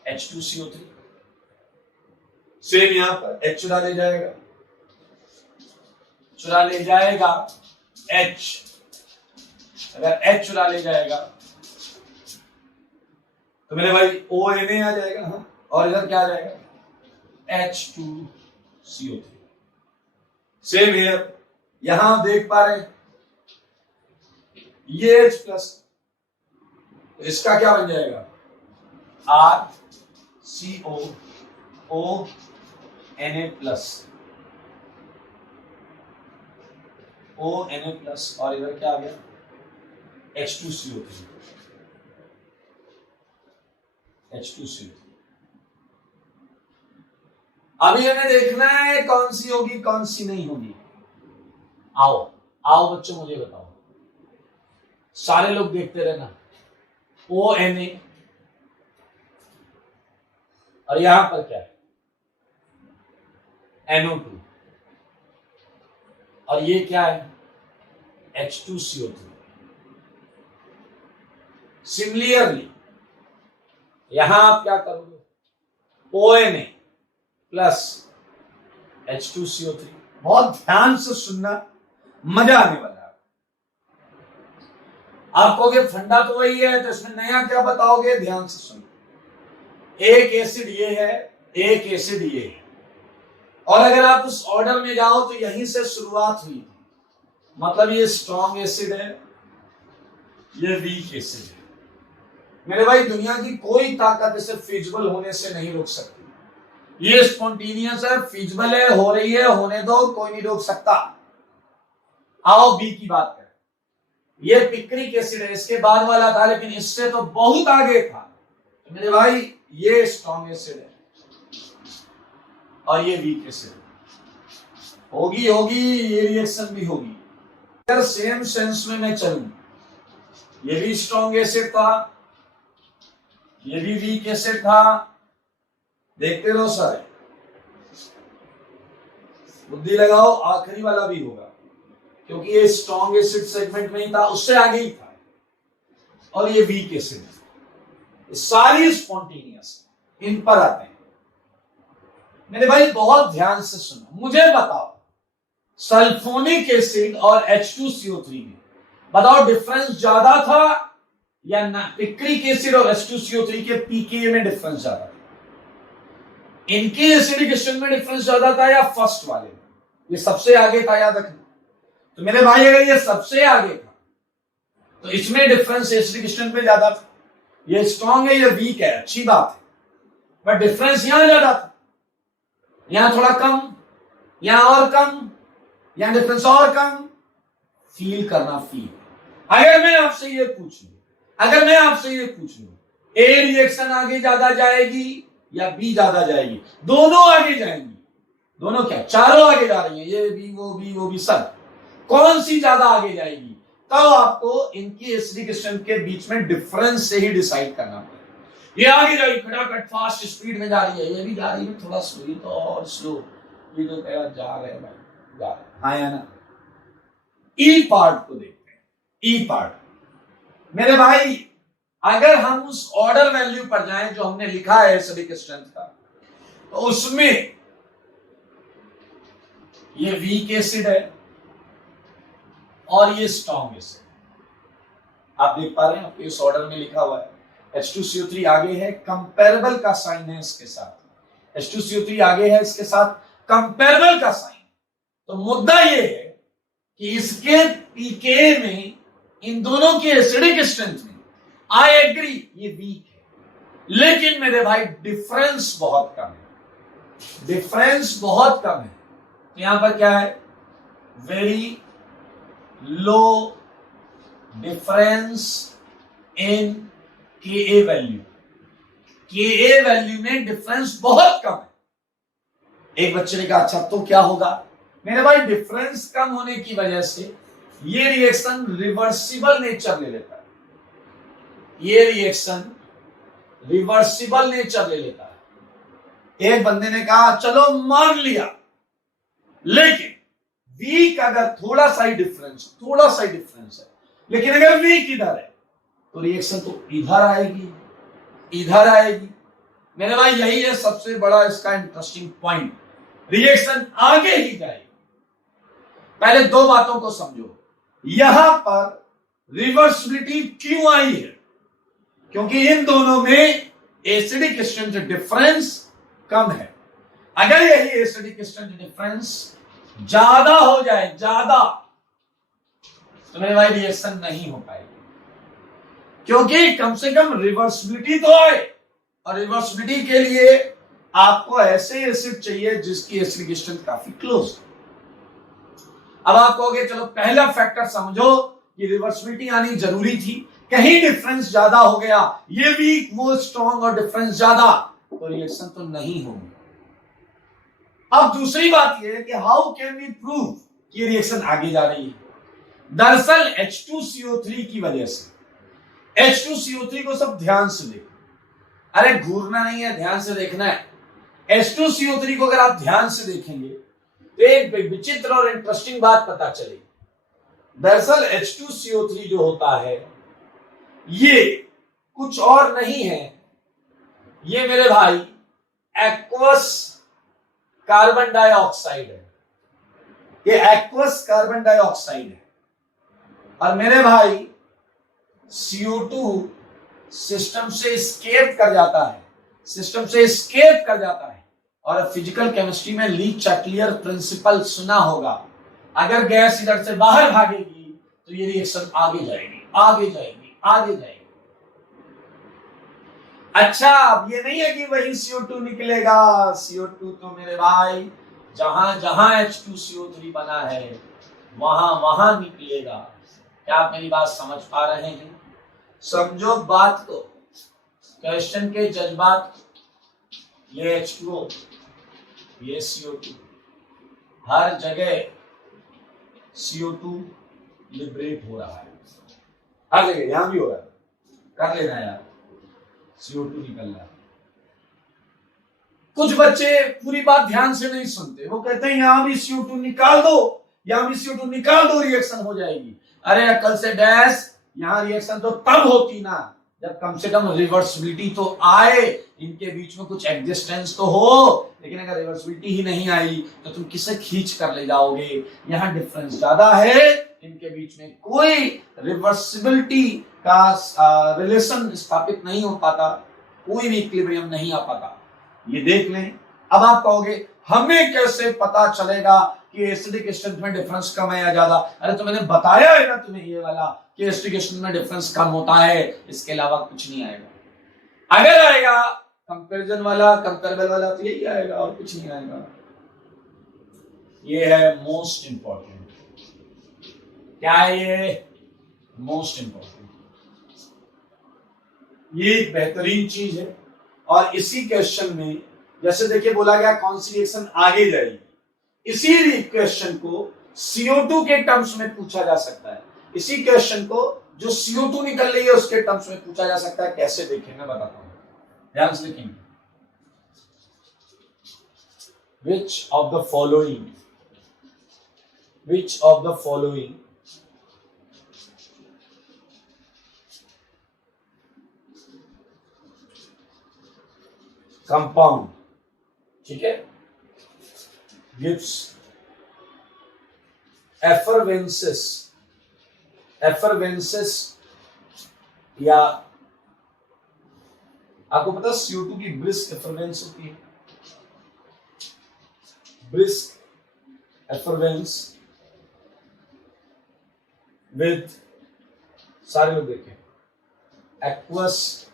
H2CO3। सेम यहां पर H चुरा ले जाएगा, चुरा ले जाएगा H। अगर H चुरा ले जाएगा तो मेरे भाई ONA आ जाएगा। हाँ, और इधर क्या आ जाएगा? H2CO3। सेम हियर, यहां देख पा रहे हैं ये H+, तो इसका क्या बन जाएगा? RCOONA+, ONA+, और इधर क्या आ गया? H2CO3। अभी हमें देखना है कौन सी होगी कौन सी नहीं होगी। आओ आओ बच्चों, मुझे बताओ, सारे लोग देखते रहना। ONA, और यहां पर क्या है? NO2, और ये क्या है? H2CO3। सिमिलरली यहां आप क्या करोगे? ONA plus H2CO3। बहुत ध्यान से सुनना, मजा आने वाला है। आप कहोगे फंडा तो वही है, तो इसमें नया क्या बताओगे? ध्यान से सुनो। एक एसिड ये है, एक एसिड ये है, और अगर आप उस ऑर्डर में जाओ तो यहीं से शुरुआत हुई थी। मतलब ये स्ट्रॉन्ग एसिड है, ये वीक एसिड है। मेरे भाई दुनिया की कोई ताकत इसे फिजिबल होने से नहीं रोक सकती। ये स्पॉन्टेनियस है, फिजिबल है, हो रही है, होने दो, कोई नहीं रोक सकता। आओ बी की बात करें। ये पिक्रिक एसिड है, इसके बाद वाला था, लेकिन इससे तो बहुत आगे था। तो मेरे भाई ये स्ट्रॉन्ग एसिड है और ये वीक एसिड होगी, ये रिएक्शन भी होगी। अगर सेम सेंस में मैं चलूं, ये भी स्ट्रॉन्ग एसिड था, ये भी वीक एसिड था, देखते रहो सारे, बुद्धि लगाओ, आखिरी वाला भी होगा, क्योंकि ये स्ट्रॉन्ग एसिड सेगमेंट में ही था, उससे आगे ही था, और ये वीक एसिड है। सारी स्पॉन्टेनियस इन पर आते हैं। मेरे भाई बहुत ध्यान से सुनो, मुझे बताओ सल्फोनिक एसिड और H2CO3 में बताओ डिफरेंस ज्यादा था या ना? पिक्रिक एसिड और H2CO3 के pKa में डिफरेंस ज्यादा था? इनके एसिडिक स्ट्रेंथ में डिफरेंस ज्यादा था या फर्स्ट वाले में? ये सबसे आगे था, याद रखना। तो मेरे भाई अगर ये सबसे आगे था तो इसमें डिफरेंस एसिडिक स्ट्रेंथ में ज्यादा था। ये स्ट्रॉन्ग है, ये वीक है, अच्छी बात है, बट डिफरेंस यहां ज्यादा था, यहां थोड़ा कम, यहां और कम, यहां डिफरेंस और कम। फील करना, फील। अगर मैं आपसे ये पूछ लूं ए रिएक्शन आगे ज्यादा जाएगी या बी ज्यादा जाएगी? दोनों आगे जाएंगी। दोनों क्या? चारों आगे जा रही है, ये भी वो भी सब। कौन सी ज्यादा आगे जाएगी? तब आपको इनकी एसिडिक स्ट्रेंथ के बीच में डिफरेंस से ही डिसाइड करना पड़ेगा। ये आगे जाएगी खटाखट फास्ट स्पीड में जा रही है, ये भी जा रही है थोड़ा स्लो, तो और स्लो, ये तो कह रहा जा रहे हैं भाई, जा रहे, हाँ या ना? ई पार्ट को देखते हैं। ई पार्ट मेरे भाई, अगर हम उस ऑर्डर वैल्यू पर जाएं जो हमने लिखा है एसिडिक स्ट्रेंथ का, तो उसमें ये वीक एसिड है और ये स्ट्रॉन्ग एसिड। आप देख पा रहे हैं, आपके इस ऑर्डर में लिखा हुआ है। H2CO3 आगे है, कंपेरेबल का साइन है इसके साथ। H2CO3 आगे है, इसके साथ कंपेरेबल का साइन। तो मुद्दा ये है कि इसके pKa में, इन दोनों के एसिडिक स्ट्रेंथ में, आई एग्री ये वीक है, लेकिन मेरे भाई डिफरेंस बहुत कम है, डिफरेंस बहुत कम है। तो यहां पर क्या है, very low difference in Ka value, Ka value में डिफरेंस बहुत कम है। एक बच्चे ने कहा अच्छा तो क्या होगा, मेरे भाई डिफरेंस कम होने की वजह से ये रिएक्शन रिवर्सिबल नेचर ले लेता है, ये रिएक्शन रिवर्सिबल नेचर ले लेता है। एक बंदे ने कहा चलो मान लिया, लेकिन वीक अगर थोड़ा सा ही डिफरेंस है, लेकिन अगर वीक इधर है तो रिएक्शन तो इधर आएगी, इधर आएगी। मेरे भाई यही है सबसे बड़ा इसका इंटरेस्टिंग पॉइंट, रिएक्शन आगे ही जाएगी। पहले दो बातों को समझो, यहां पर रिवर्सिबिलिटी क्यों आई है, क्योंकि इन दोनों में एसिडिक स्ट्रेंथ डिफरेंस कम है। अगर यही एसिडिक स्ट्रेंथ डिफरेंस ज्यादा हो जाए, ज्यादा, तो मेरे भाई रिएक्शन नहीं हो पाएगी, क्योंकि कम से कम रिवर्सिबिलिटी तो आए, और रिवर्सिबिलिटी के लिए आपको ऐसे एसिड चाहिए जिसकी एसिडिक स्ट्रेंथ काफी क्लोज। अब आप कहोगे चलो पहला फैक्टर समझो कि रिवर्सिबिलिटी आनी जरूरी थी, कहीं डिफरेंस ज्यादा हो गया, ये वीक वो स्ट्रॉन्ग और डिफरेंस ज्यादा, तो रिएक्शन तो नहीं होगी। अब दूसरी बात यह है कि हाउ कैन वी प्रूव कि रिएक्शन आगे जा रही है। दरअसल H2CO3 की वजह से, H2CO3 को सब ध्यान से देखो, अरे घूरना नहीं है, ध्यान से देखना है। H2CO3 को अगर आप ध्यान से देखेंगे तो एक विचित्र और इंटरेस्टिंग बात पता चलेगी। दरअसल H2CO3 जो होता है ये कुछ और नहीं है, ये मेरे भाई एक्वस कार्बन डाइऑक्साइड है, ये एक्वस कार्बन डाइऑक्साइड है। और मेरे भाई CO2 सिस्टम से एस्केप कर जाता है, सिस्टम से एस्केप कर जाता है। और फिजिकल केमिस्ट्री में ली चैटलियर प्रिंसिपल सुना होगा, अगर गैस इधर से बाहर भागेगी तो ये रिएक्शन आगे जाएगी, आगे जाएगी, आगे जाएगी। अच्छा, अब ये नहीं है कि वही CO2 निकलेगा, CO2 तो मेरे भाई जहां जहां H2CO3 बना है वहां वहां निकलेगा। क्या आप मेरी बात समझ पा रहे हैं? समझो बात को, क्वेश्चन के जज्बात, ये H2O, ये CO2, हर जगह CO2 लिबरेट हो रहा है, हर जगह, यहां भी हो रहा है, कर लेना यार, CO2 निकल रहा है। कुछ बच्चे पूरी बात ध्यान से नहीं सुनते, वो कहते हैं यहां भी CO2 निकाल दो, यहां भी CO2 निकाल दो, रिएक्शन हो जाएगी। अरे अकल से डैश, यहां रिएक्शन तो तब होती ना जब कम से कम रिवर्सिबिलिटी तो आए, इनके बीच में कुछ एग्जिस्टेंस तो हो। लेकिन अगर रिवर्सिबिलिटी ही नहीं आई तो तुम किसे खींच कर ले जाओगे? यहाँ डिफरेंस ज्यादा है, इनके बीच में कोई रिवर्सिबिलिटी का रिलेशन स्थापित नहीं हो पाता, कोई भी इक्विलिब्रियम नहीं आ पाता। ये देख लें। अब आप कहोगे हमें कैसे पता चलेगा कि एसिडिक स्ट्रेंथ में डिफरेंस कम है या ज्यादा? अरे तो मैंने बताया है ना तुम्हें ये वाला कि एसिडिक स्ट्रेंथ में डिफरेंस कम होता है, इसके अलावा कुछ नहीं आएगा। अगर आएगा कंपैरिजन वाला, कंपेरेबल वाला, तो यही आएगा और कुछ नहीं आएगा। ये है मोस्ट इंपॉर्टेंट। क्या है ये? Most important. ये एक बेहतरीन चीज है। और इसी क्वेश्चन में जैसे देखिए बोला गया कौन सी रिएक्शन आगे जाएगी, इसी क्वेश्चन को CO2 के टर्म्स में पूछा जा सकता है। इसी क्वेश्चन को जो CO2 निकल रही है उसके टर्म्स में पूछा जा सकता है। कैसे देखें मैं बताता हूं, ध्यान से देखेंगे। Which of the following compound, ठीक है, gives effervescence या आपको पता है CO2 की ब्रिस्क एफरवेंस होती है, ब्रिस्क एफरवेंस विद, सारे लोग देखें, एक्वस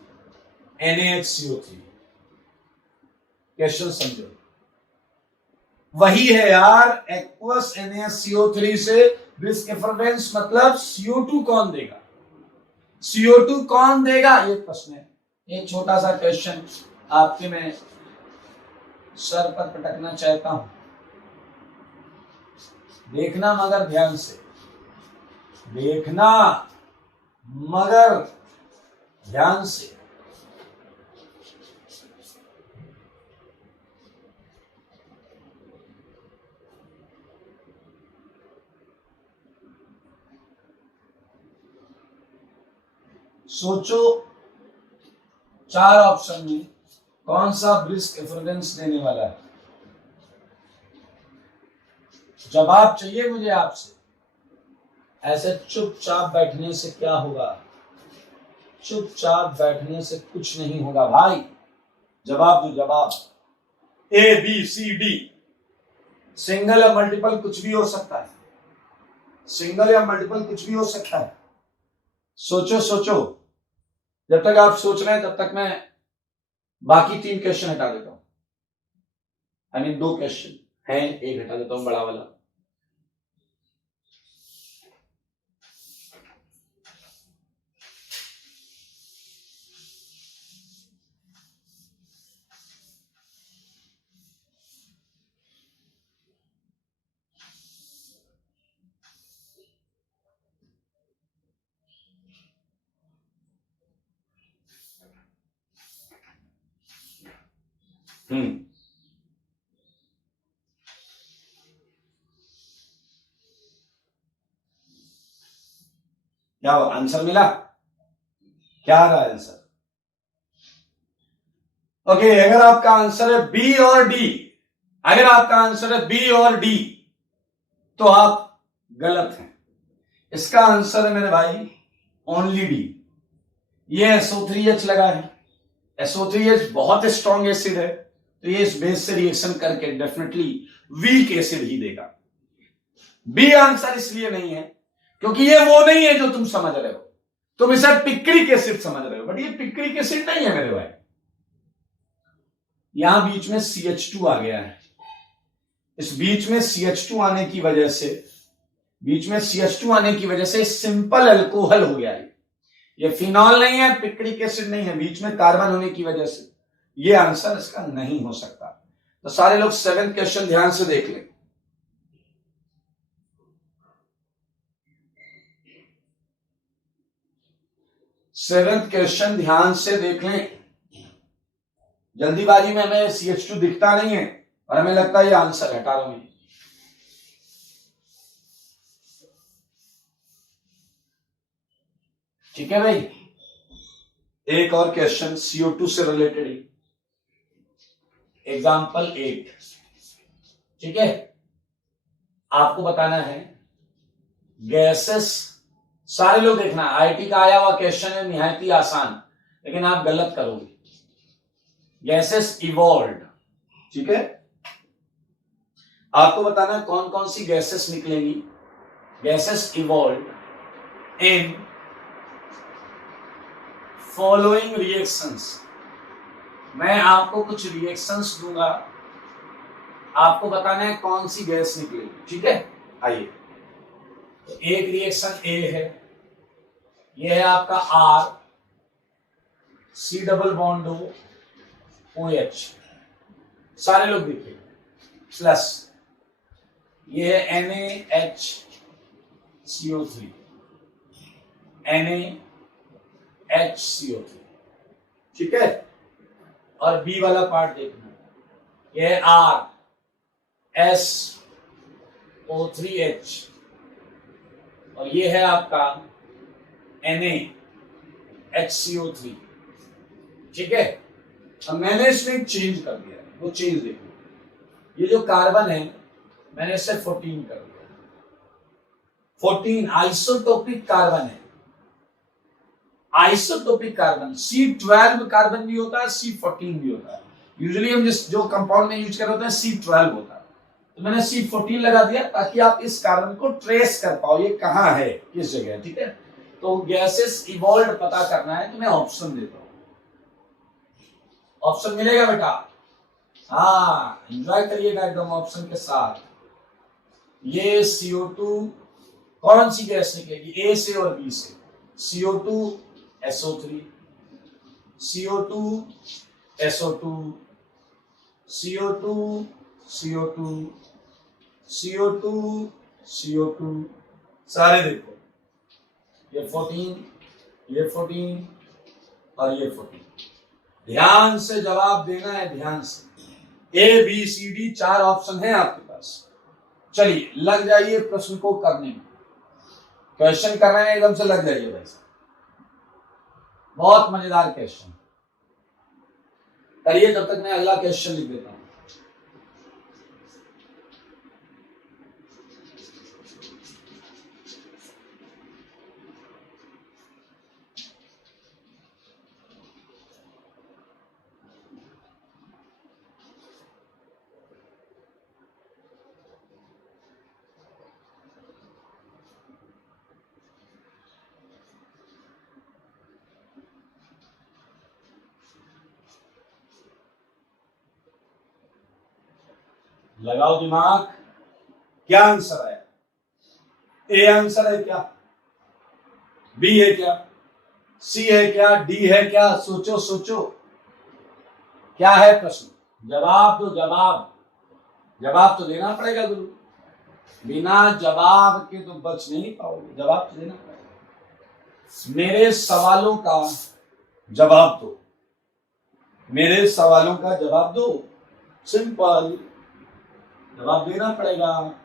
NaHCO3। क्वेश्चन समझो, वही है यार, एक्वस NaCO3 से ब्रिस्क एफरवेंस मतलब CO2 कौन देगा, CO2 कौन देगा, ये प्रश्न है। एक छोटा सा क्वेश्चन आपके मैं सर पर पटकना चाहता हूं, देखना मगर ध्यान से, देखना मगर ध्यान से। सोचो 4 ऑप्शन में कौन सा ब्रिस्क एफरवेंस देने वाला है। जवाब चाहिए मुझे आपसे, ऐसे चुपचाप बैठने से क्या होगा, चुपचाप बैठने से कुछ नहीं होगा भाई, जवाब दो जवाब। ABCD, सिंगल या मल्टीपल कुछ भी हो सकता है, सिंगल या मल्टीपल कुछ भी हो सकता है। सोचो सोचो, जब तक आप सोच रहे हैं तब तक मैं बाकी 3 क्वेश्चन हटा देता हूं, आई मीन 2 क्वेश्चन हैं, एक हटा देता हूं बड़ा वाला। क्या आंसर मिला, क्या आ रहा है आंसर? ओके, अगर आपका आंसर है बी और डी, अगर आपका आंसर है बी और डी तो आप गलत हैं। इसका आंसर है मेरे भाई ओनली डी। ये SO3H लगा है, SO3H बहुत स्ट्रॉन्ग एसिड है, तो ये इस बेस से रिएक्शन करके डेफिनेटली वीक एसिड ही देगा। बी आंसर इसलिए नहीं है क्योंकि ये वो नहीं है जो तुम समझ रहे हो, तुम इसे पिक्रिक एसिड समझ रहे हो, बट ये पिक्रिक एसिड नहीं है मेरे भाई। यहां बीच में CH2 आ गया है, इस बीच में CH2 आने की वजह से, बीच में CH2 आने की वजह से सिंपल अल्कोहल हो गया है। ये फिनॉल नहीं है, पिक्रिक एसिड नहीं है, बीच में कार्बन होने की वजह से ये आंसर इसका नहीं हो सकता। तो सारे लोग 7th क्वेश्चन ध्यान से देख लें। सेवेंथ क्वेश्चन ध्यान से देख लें। जल्दीबाजी में हमें CH2 दिखता नहीं है और हमें लगता है ये आंसर है 18 में। ठीक है भाई, एक और क्वेश्चन CO2 से रिलेटेड है, एग्जाम्पल 8। ठीक है, आपको बताना है गैसेस, सारे लोग देखना, IIT का आया हुआ क्वेश्चन है, निहायत ही आसान, लेकिन आप गलत करोगे। गैसेस इवॉल्व्ड, ठीक है, आपको बताना कौन कौन सी गैसेस निकलेंगी। Gases evolved in following reactions. मैं आपको कुछ रिएक्शंस दूंगा, आपको बताना है कौन सी गैस निकलेगी। ठीक है, आइए, तो एक रिएक्शन ए है, यह है आपका R C double bond OH, सारे लोग देखिए, प्लस ये है NaHCO3, NaHCO3, ठीक है, और बी वाला पार्ट देखना, यह है RSO3H, और ये है आपका NaHCO3, ठीक है। अब मैंने इसमें एक चेंज कर दिया, वो चेंज देखो, ये जो कार्बन है मैंने इसे 14 कर दिया, 14 आइसोटोपिक कार्बन है, आइसोटोपिक कार्बन C12 कार्बन भी होता है, C14 भी होता है। यूजुअली हम जो कंपाउंड में यूज कर रहे होते हैं C12 होता है, तो मैंने C14 लगा दिया ताकि आप इस कार्बन को ट्रेस कर पाओ, ये कहां है, किस जगह। ठीक है, तो गैसेस इवॉल्व पता करना है तो मैं ऑप्शन देता हूं। ऑप्शन मिलेगा बेटा? हाँ, एंजॉय करिएगा एकदम ऑप्शन के साथ। ये CO2 कौन सी गैस निकलेगी, ए से और बी से? CO2 SO3, CO2 SO2, CO2 CO2 CO2 CO2, सारे देखो, ये 14, ये 14 और ये 14। ध्यान से जवाब देना है, ध्यान से। ABCD 4 ऑप्शन है आपके पास। चलिए लग जाइए प्रश्न को करने में। क्वेश्चन कर रहे हैं, एकदम से लग जाइए भाई साहब, बहुत मजेदार क्वेश्चन करिए। तब तक मैं अगला क्वेश्चन लिख देता हूं। लगाओ दिमाग, क्या आंसर है? ए आंसर है क्या? बी है क्या? सी है क्या? डी है क्या? सोचो सोचो, क्या है प्रश्न? जवाब दो, जवाब, जवाब तो देना पड़ेगा गुरु, बिना जवाब के तो बच नहीं पाओगे, जवाब तो देना पड़ेगा। मेरे सवालों का जवाब दो, मेरे सवालों का जवाब दो, सिंपल, जवाब देना पड़ेगा।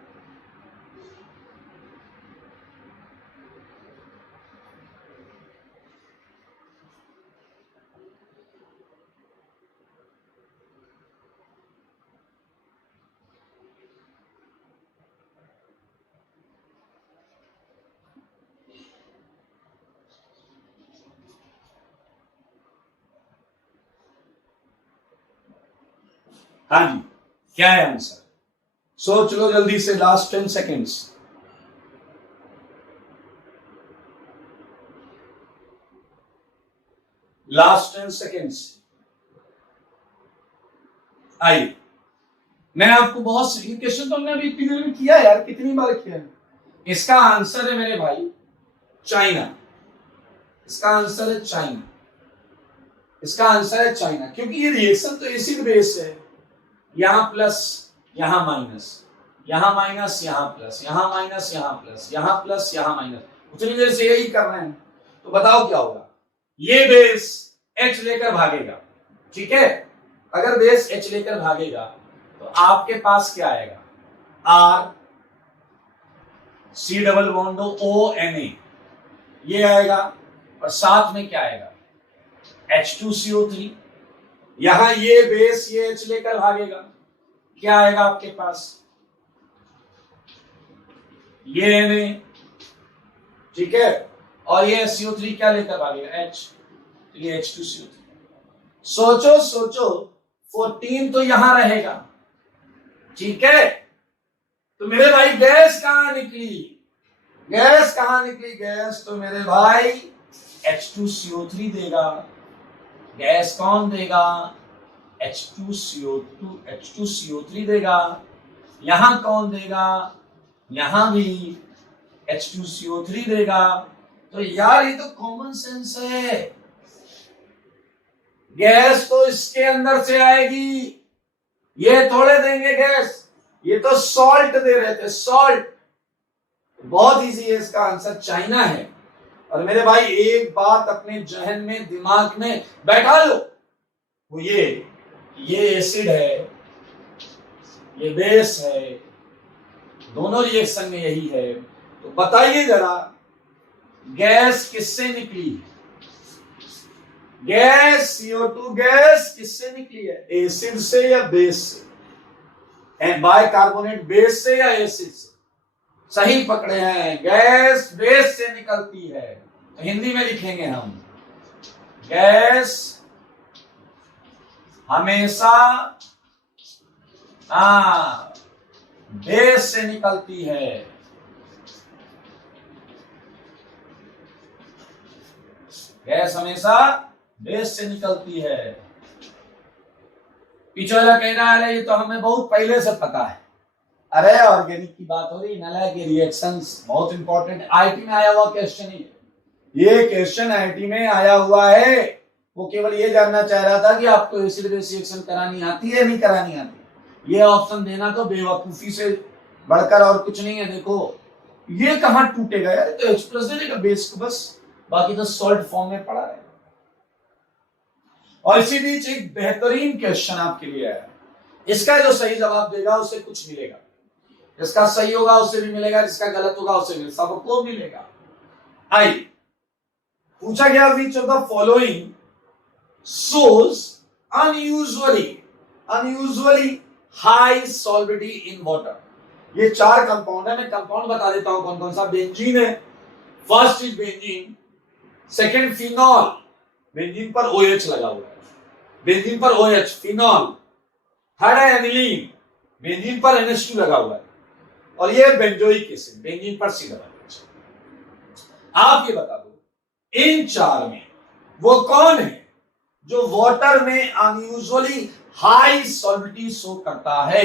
हाँ जी, क्या है आंसर? सोच लो जल्दी से, लास्ट 10 सेकेंड्स। Last 10 seconds. आइए, मैं आपको बहुत क्वेश्चन तो हमने अभी इतनी देर में किया यार, कितनी बार किया। इसका आंसर है मेरे भाई चाइना। इसका आंसर है चाइना। इसका आंसर है चाइना, क्योंकि ये रिएक्शन तो एसिड बेस है। यहां प्लस, यहां माइनस, यहां माइनस, यहां प्लस, यहां माइनस, यहां प्लस, यहां प्लस, यहां माइनस, उतनी देर से यही कर रहे हैं। तो बताओ क्या होगा? ये बेस H लेकर भागेगा, ठीक है? अगर बेस H लेकर भागेगा तो आपके पास क्या आएगा? R C double bond ONA, ये आएगा, और साथ में क्या आएगा? H2CO3। यहां ये बेस ये H लेकर भागेगा, क्या आएगा आपके पास? ये Na, ठीक है, और ये CO3 क्या लेकर भागेगा? H, तो ये H2CO3। सोचो सोचो, 14 तो यहां रहेगा, ठीक है? तो मेरे भाई गैस कहां निकली? गैस कहां निकली? गैस तो मेरे भाई H2CO3 देगा। गैस कौन देगा? H2CO3 देगा। यहां कौन देगा? यहां भी H2CO3 देगा। तो यार ये तो कॉमन सेंस है, गैस तो इसके अंदर से आएगी, ये थोड़े देंगे गैस, ये तो सॉल्ट दे रहे थे, सॉल्ट। बहुत इजी है, इसका आंसर चाइना है। और मेरे भाई एक बात अपने जहन में, दिमाग में बैठा लो, वो ये एसिड है, ये बेस है, दोनों रिएक्शन में यही है। तो बताइए जरा, गैस किससे निकली? गैस CO2 गैस किससे निकली है? एसिड से या बेस से? एंड बाइकार्बोनेट बेस से या एसिड से? सही पकड़े हैं, गैस बेस से निकलती है। तो हिंदी में लिखेंगे हम, गैस हमेशा बेस से निकलती है। गैस हमेशा बेस से निकलती है। पीछे वाला कह रहा है ये तो हमें बहुत पहले से पता है। अरे ऑर्गेनिक की बात हो रही, नालायक के रिएक्शंस बहुत इंपॉर्टेंट, आईटी में आया हुआ क्वेश्चन ही। ये क्वेश्चन आईटी में आया हुआ है। वो केवल ये जानना चाह रहा था कि आपको एसिड बेस रिएक्शन करानी आती है नहीं करानी आती। ये ऑप्शन देना तो बेवकूफी से बढ़कर और कुछ नहीं है। देखो ये कहां टूटेगा यार, तो एक्सप्रेस दे देगा बेस को बस, बाकी तो सॉल्ट फॉर्म में पड़ा है। और इसी बीच एक बेहतरीन क्वेश्चन आपके लिए है। इसका जो सही जवाब देगा उसे कुछ मिलेगा, जिसका सही होगा उसे भी मिलेगा, जिसका गलत होगा उसे भी, सबको मिलेगा। आई पूछा गया which of the following shows unusually high solubility in water। ये 4 कंपाउंड है, मैं कंपाउंड बता देता हूं कौन कौन सा। बेंजीन है, first is benzene, second phenol, benzene पर OH लगा हुआ है, बेंजीन पर OH फिनॉल। थर्ड है एनिलीन, बेंजीन पर NH2 लगा हुआ है, और ये बेंजोइक एसिड, बेंजीन पर C लगा हुआ है। आप ये बता दो इन 4 में वो कौन है जो वाटर में अनयूजुअली हाई सॉल्युबिलिटी शो करता है।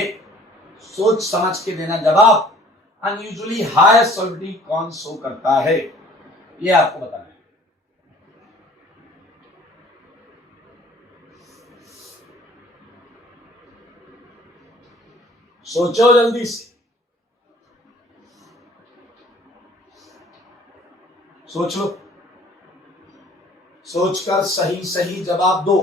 सोच समझ के देना जवाब। अनयूजुअली हाई सॉल्युबिलिटी कौन शो करता है, ये आपको बताना है। सोचो जल्दी से, सोचो, सोचकर सही सही जवाब दो।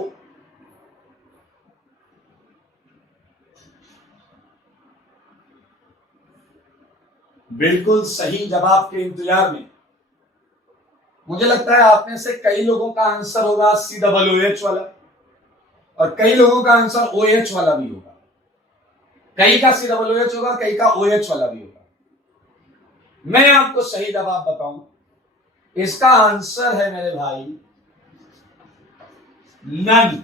बिल्कुल सही जवाब के इंतजार में। मुझे लगता है आप में से कई लोगों का आंसर होगा COOH वाला, और कई लोगों का आंसर OH वाला भी होगा। कई का COOH होगा, कई का OH वाला भी होगा। मैं आपको सही जवाब बताऊं, इसका आंसर है मेरे भाई नन,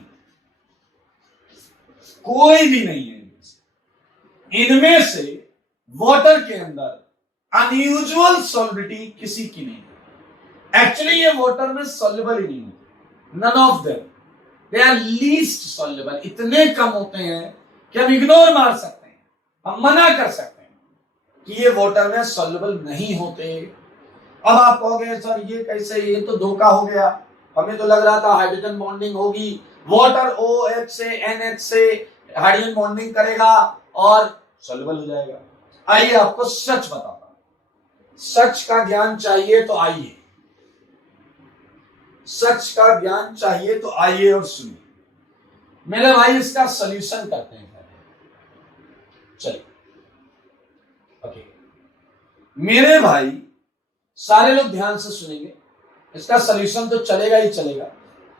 कोई भी नहीं है। इनमें से वाटर के अंदर अनयूजुअल सॉल्युबिलिटी किसी की नहीं है। एक्चुअली ये वाटर में सॉल्युबल ही नहीं होते, none of them, they are least soluble. इतने कम होते हैं कि हम इग्नोर मार सकते हैं, हम मना कर सकते हैं कि ये वाटर में सॉल्युबल नहीं होते। अब आप कहोगे सर ये कैसे, ये तो धोखा हो गया, हमें तो लग रहा था हाइड्रोजन बॉन्डिंग होगी, वाटर OH से NH से हाइड्रोजन बॉन्डिंग करेगा और सॉल्युबल हो जाएगा। आइए आपको सच बताता हूं, सच का ज्ञान चाहिए तो आइए, सच का ज्ञान चाहिए तो आइए और सुनिए। मेरे भाई इसका सॉल्यूशन करते हैं। चलिए ओके मेरे भाई, सारे लोग ध्यान से सुनेंगे, इसका सॉल्यूशन तो चलेगा ही चलेगा।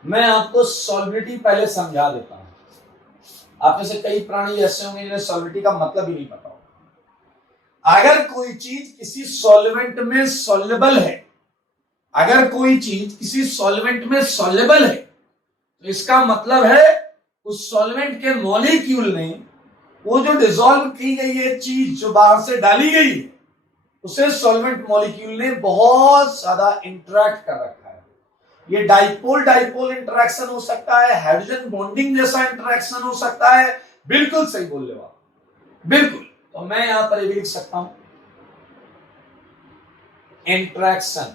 मैं आपको सॉल्युबिलिटी पहले समझा देता हूं। आप में से कई प्राणी ऐसे होंगे जिन्हें सॉल्युबिलिटी का मतलब ही नहीं पता होगा। अगर कोई चीज किसी सॉल्वेंट में सॉल्युबल है, अगर कोई चीज किसी सॉल्वेंट में सॉल्युबल है, तो इसका मतलब है उस सॉल्वेंट के मॉलिक्यूल ने वो जो डिसॉल्व की गई है चीज जो बाहर से डाली गई है, उसे सॉल्वेंट मॉलिक्यूल ने बहुत ज्यादा इंटरैक्ट कर रखा है। ये डाइपोल डाइपोल इंटरैक्शन हो सकता है, हाइड्रोजन बॉन्डिंग जैसा इंटरैक्शन हो सकता है। बिल्कुल सही बोल रहे हो आप, बिल्कुल। तो मैं यहां पर ये भी लिख सकता हूं इंटरैक्शन,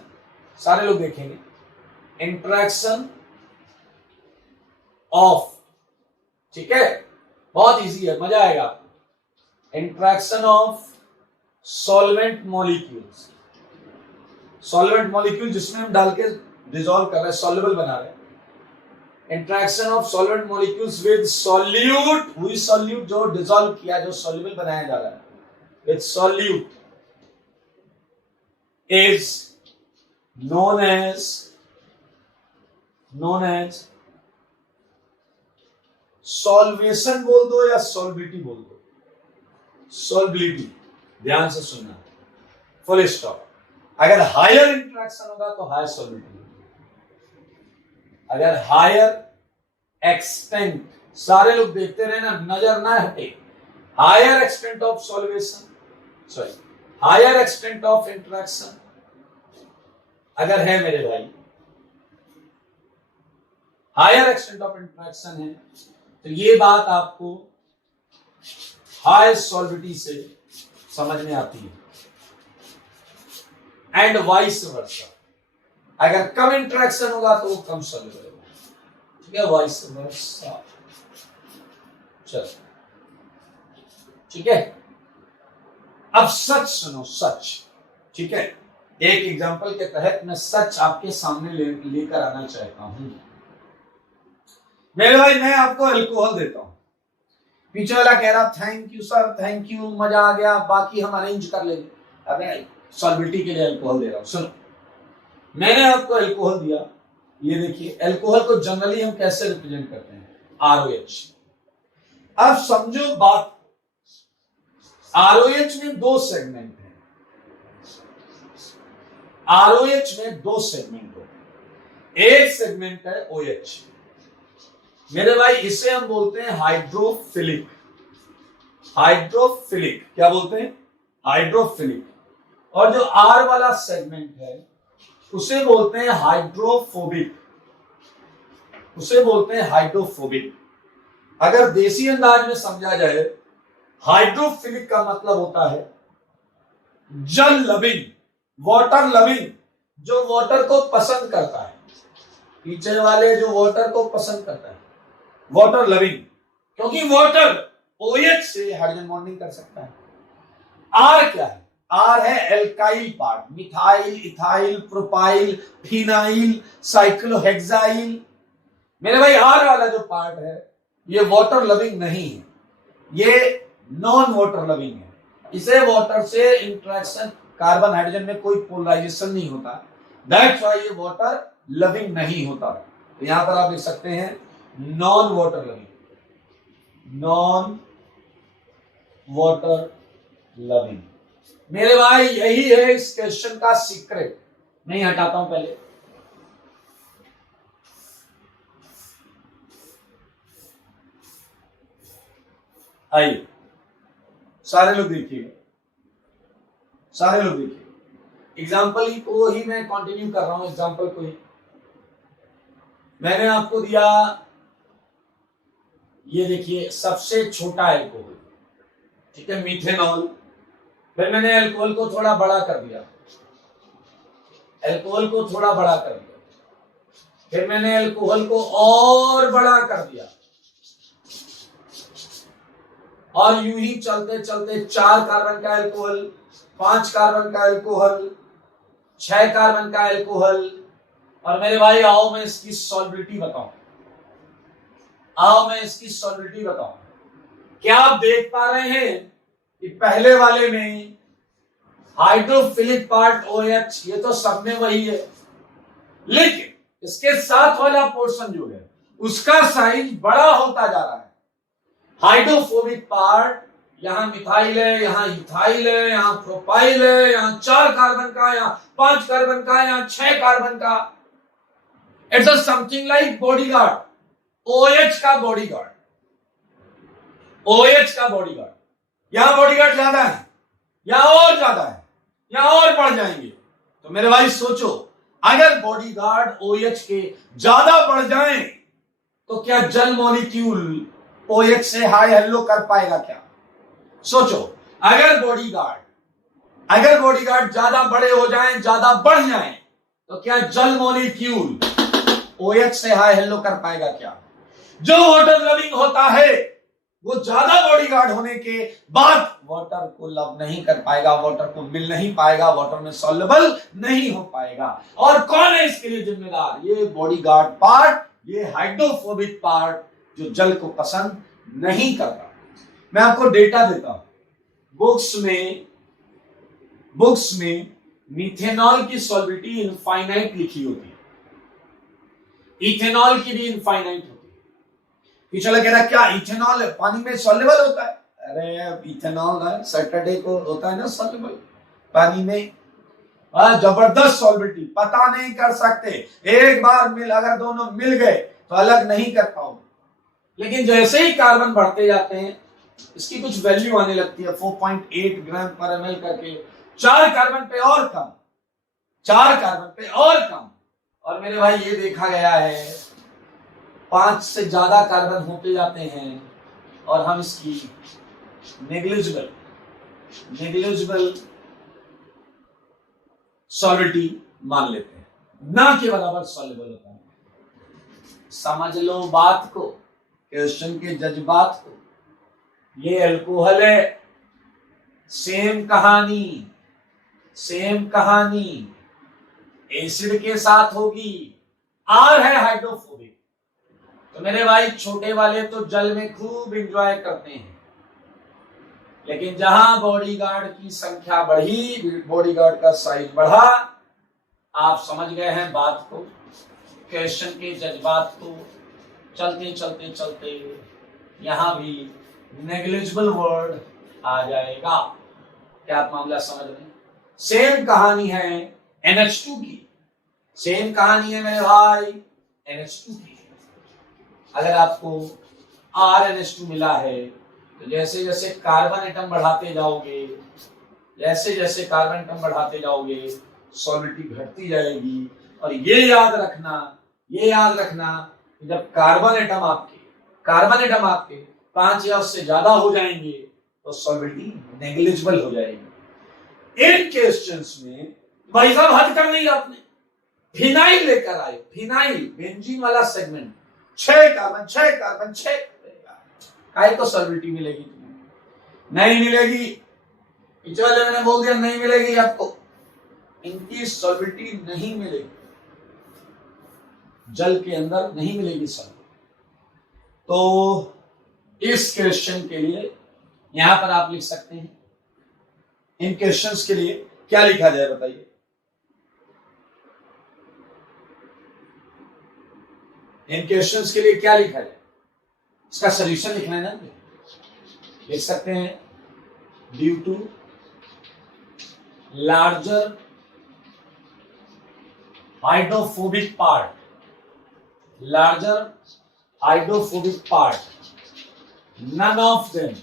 सारे लोग देखेंगे, इंटरैक्शन ऑफ, ठीक है, बहुत इजी है, मजा आएगा आपको। Interaction of solvent molecules, solvent molecule जिसमें हम डाल के डिसॉल्व कर रहे हैं, सॉल्युबल बना रहे हैं। Interaction of solvent molecules with solute, हुई सॉल्यूट जो डिसॉल्व किया, जो सॉल्युबल बनाया जा रहा है, with solute is known as solvation बोल दो या सॉल्बिलिटी बोल दो, सॉल्बिलिटी। ध्यान से सुनना, फुल स्टॉप। अगर हायर इंटरेक्शन होगा तो हायर सॉल्बिलिटी, अगर हायर एक्सटेंट, सारे लोग देखते रहे ना, नजर ना हटे, higher extent of solvation, sorry higher extent of interaction अगर है मेरे भाई, हायर एक्सटेंट ऑफ इंटरेक्शन है, तो ये बात आपको हाई सॉल्विटी से समझ में आती है। एंड वाइस वर्सा, अगर कम इंटरेक्शन होगा तो वो कम सॉल्युबल होगा, ठीक है, वाइस वर्सा। चलो ठीक है, अब सच सुनो, सच, ठीक है, एक एग्जांपल के तहत मैं सच आपके सामने लेकर आना चाहता हूं। मेरे भाई मैं आपको अल्कोहल देता हूं, पीछे वाला कह रहा thank you sir, thank you, मजा आ गया, बाकी हम अरेंज कर लेंगे। अबे सॉल्विटी के लिए अल्कोहल दे रहा हूं। सुनो, मैंने आपको अल्कोहल दिया, ये देखिए अल्कोहल को जनरली हम कैसे रिप्रेजेंट करते हैं, ROH। अब समझो बात, ROH में दो सेगमेंट है, ROH में दो सेगमेंट हो, एक सेगमेंट है OH। मेरे भाई इसे हम बोलते हैं हाइड्रोफिलिक, हाइड्रोफिलिक, क्या बोलते हैं, हाइड्रोफिलिक। और जो R वाला सेगमेंट है उसे बोलते हैं हाइड्रोफोबिक, उसे बोलते हैं हाइड्रोफोबिक। अगर देसी अंदाज में समझा जाए, हाइड्रोफिलिक का मतलब होता है जल लविंग, वाटर लविंग, जो वाटर को पसंद करता है, पीछे वाले जो वाटर को पसंद करता है, वाटर लविंग, क्योंकि वाटर OH से हाइड्रोजन बॉन्डिंग कर सकता है। R क्या है, R है alkyl part, methyl, ethyl, propyl, phenyl, cyclohexyl. मेरे भाई R वाला जो पार्ट है ये वाटर लविंग नहीं है, ये नॉन वाटर लविंग है। इसे वाटर से इंटरेक्शन, कार्बन हाइड्रोजन में कोई पोलराइजेशन नहीं होता, दैट्स व्हाई ये वाटर लविंग नहीं होता। तो यहां पर आप देख सकते हैं non water loving, non water loving. मेरे भाई यही है इस क्वेश्चन का सीक्रेट। नहीं हटाता हूं पहले, आइए सारे लोग देखिएगा, सारे लोग देखिए, एग्जाम्पल ही को ही मैं कंटिन्यू कर रहा हूं, एग्जाम्पल को ही मैंने आपको दिया। ये देखिए सबसे छोटा अल्कोहल, ठीक है, मीथेनॉल। फिर मैंने अल्कोहल को थोड़ा बड़ा कर दिया, अल्कोहल को थोड़ा बड़ा कर दिया, फिर मैंने अल्कोहल को और बड़ा कर दिया, और यूं ही चलते चलते 4 कार्बन का अल्कोहल, 5 कार्बन का अल्कोहल, 6 कार्बन का अल्कोहल। और मेरे भाई आओ मैं इसकी सॉल्युबिलिटी बताऊं, आओ मैं इसकी सॉल्युबिलिटी बताऊं। क्या आप देख पा रहे हैं कि पहले वाले में हाइड्रोफिलिक पार्ट OH, ये तो सब में वही है, लेकिन इसके साथ वाला पोर्शन जो है उसका साइज बड़ा होता जा रहा है। हाइड्रोफोबिक पार्ट, यहां मिथाइल है, यहां इथाइल है, यहां प्रोपाइल है, यहां 4 कार्बन का, यहां 5 कार्बन का, यहां 6 कार्बन का। It's a something like bodyguard, OH का बॉडीगार्ड, OH का बॉडीगार्ड। यहां बॉडीगार्ड ज्यादा है, यहां और ज्यादा है, यहां और बढ़ जाएंगे। तो मेरे भाई सोचो, अगर बॉडीगार्ड OH के ज्यादा बढ़ जाएं तो क्या जल मॉलिक्यूल OH से हाई हेलो कर पाएगा क्या? सोचो, अगर बॉडीगार्ड ज्यादा बड़े हो जाएं, ज्यादा बढ़ जाएं, तो क्या जल मॉलिक्यूल OH से हाई हेलो कर पाएगा क्या? जो वाटर लविंग होता है वो ज्यादा बॉडीगार्ड होने के बाद वाटर को लव नहीं कर पाएगा, वाटर को मिल नहीं पाएगा, वाटर में सॉल्युबल नहीं हो पाएगा। और कौन है इसके लिए जिम्मेदार? ये बॉडीगार्ड पार्ट, ये हाइड्रोफोबिक पार्ट जो जल को पसंद नहीं करता। मैं आपको डेटा देता हूं, बुक्स में मीथेनॉल की सॉल्युबिलिटी इनफाइनाइट लिखी होती है, इथेनॉल की भी इनफाइनाइट होती है। पिछला कह रहा क्या इथेनॉल पानी में सॉल्युबल होता है? अरे इथेनॉल सैटरडे को होता है ना सॉल्युबल पानी में, जबरदस्त सॉल्बिलिटी, पता नहीं कर सकते, एक बार अगर दोनों मिल गए तो अलग नहीं कर पाओगे। लेकिन जैसे ही कार्बन बढ़ते जाते हैं इसकी कुछ वैल्यू आने लगती है 4.8 ग्राम पर ml करके, 4 कार्बन पे और कम, 4 कार्बन पे और कम। और मेरे भाई ये देखा गया है 5 से ज्यादा कार्बन होते जाते हैं और हम इसकी नेग्लिजिबल सॉलिबिलिटी मान लेते हैं, ना के बराबर सॉल्युबल होता है। समझ लो बात को, क्वेश्चन के जज्बात को। ये अल्कोहल है, सेम कहानी एसिड के साथ होगी। आर है हाइड्रोफोबिक, तो मेरे भाई छोटे वाले तो जल में खूब एंजॉय करते हैं, लेकिन जहां बॉडीगार्ड की संख्या बढ़ी, बॉडीगार्ड का साइज बढ़ा, आप समझ गए हैं बात को, क्वेश्चन के जज्बात को। चलते चलते चलते यहां भी नेग्लिजिबल वर्ड आ जाएगा। क्या आप मामला समझ रहे हैं? सेम कहानी है NH2 की, सेम कहानी है मेरे भाई NH2 की। अगर आपको RNH2 मिला है तो जैसे जैसे कार्बन एटम बढ़ाते जाओगे, जैसे जैसे कार्बन एटम बढ़ाते जाओगे सॉलिबिलिटी घटती जाएगी। और ये याद रखना कि जब कार्बन एटम आपके 5 या उससे ज्यादा हो जाएंगे तो सॉलिबिलिटी नेग्लिजिबल हो जाएगी। इन क्वेश्चंस में भाई साहब हद कर नहीं, आपने फिनाइल लेकर आए, फिनाइल बेंजीन वाला सेगमेंट, 6 कार्बन काय को सॉलिबिलिटी मिलेगी? नहीं मिलेगी। पिछले मैंने बोल दिया नहीं मिलेगी आपको, इनकी सॉलिबिलिटी नहीं मिलेगी, जल के अंदर नहीं मिलेगी सॉलिबिलिटी। तो इस क्वेश्चन के लिए यहां पर आप लिख सकते हैं, इन क्वेश्चंस के लिए क्या लिखा जाए बताइए? इन क्वेश्चंस के लिए क्या लिखा जाए? इसका सॉल्यूशन लिखना है ना, लिख सकते हैं due to larger hydrophobic part, none of them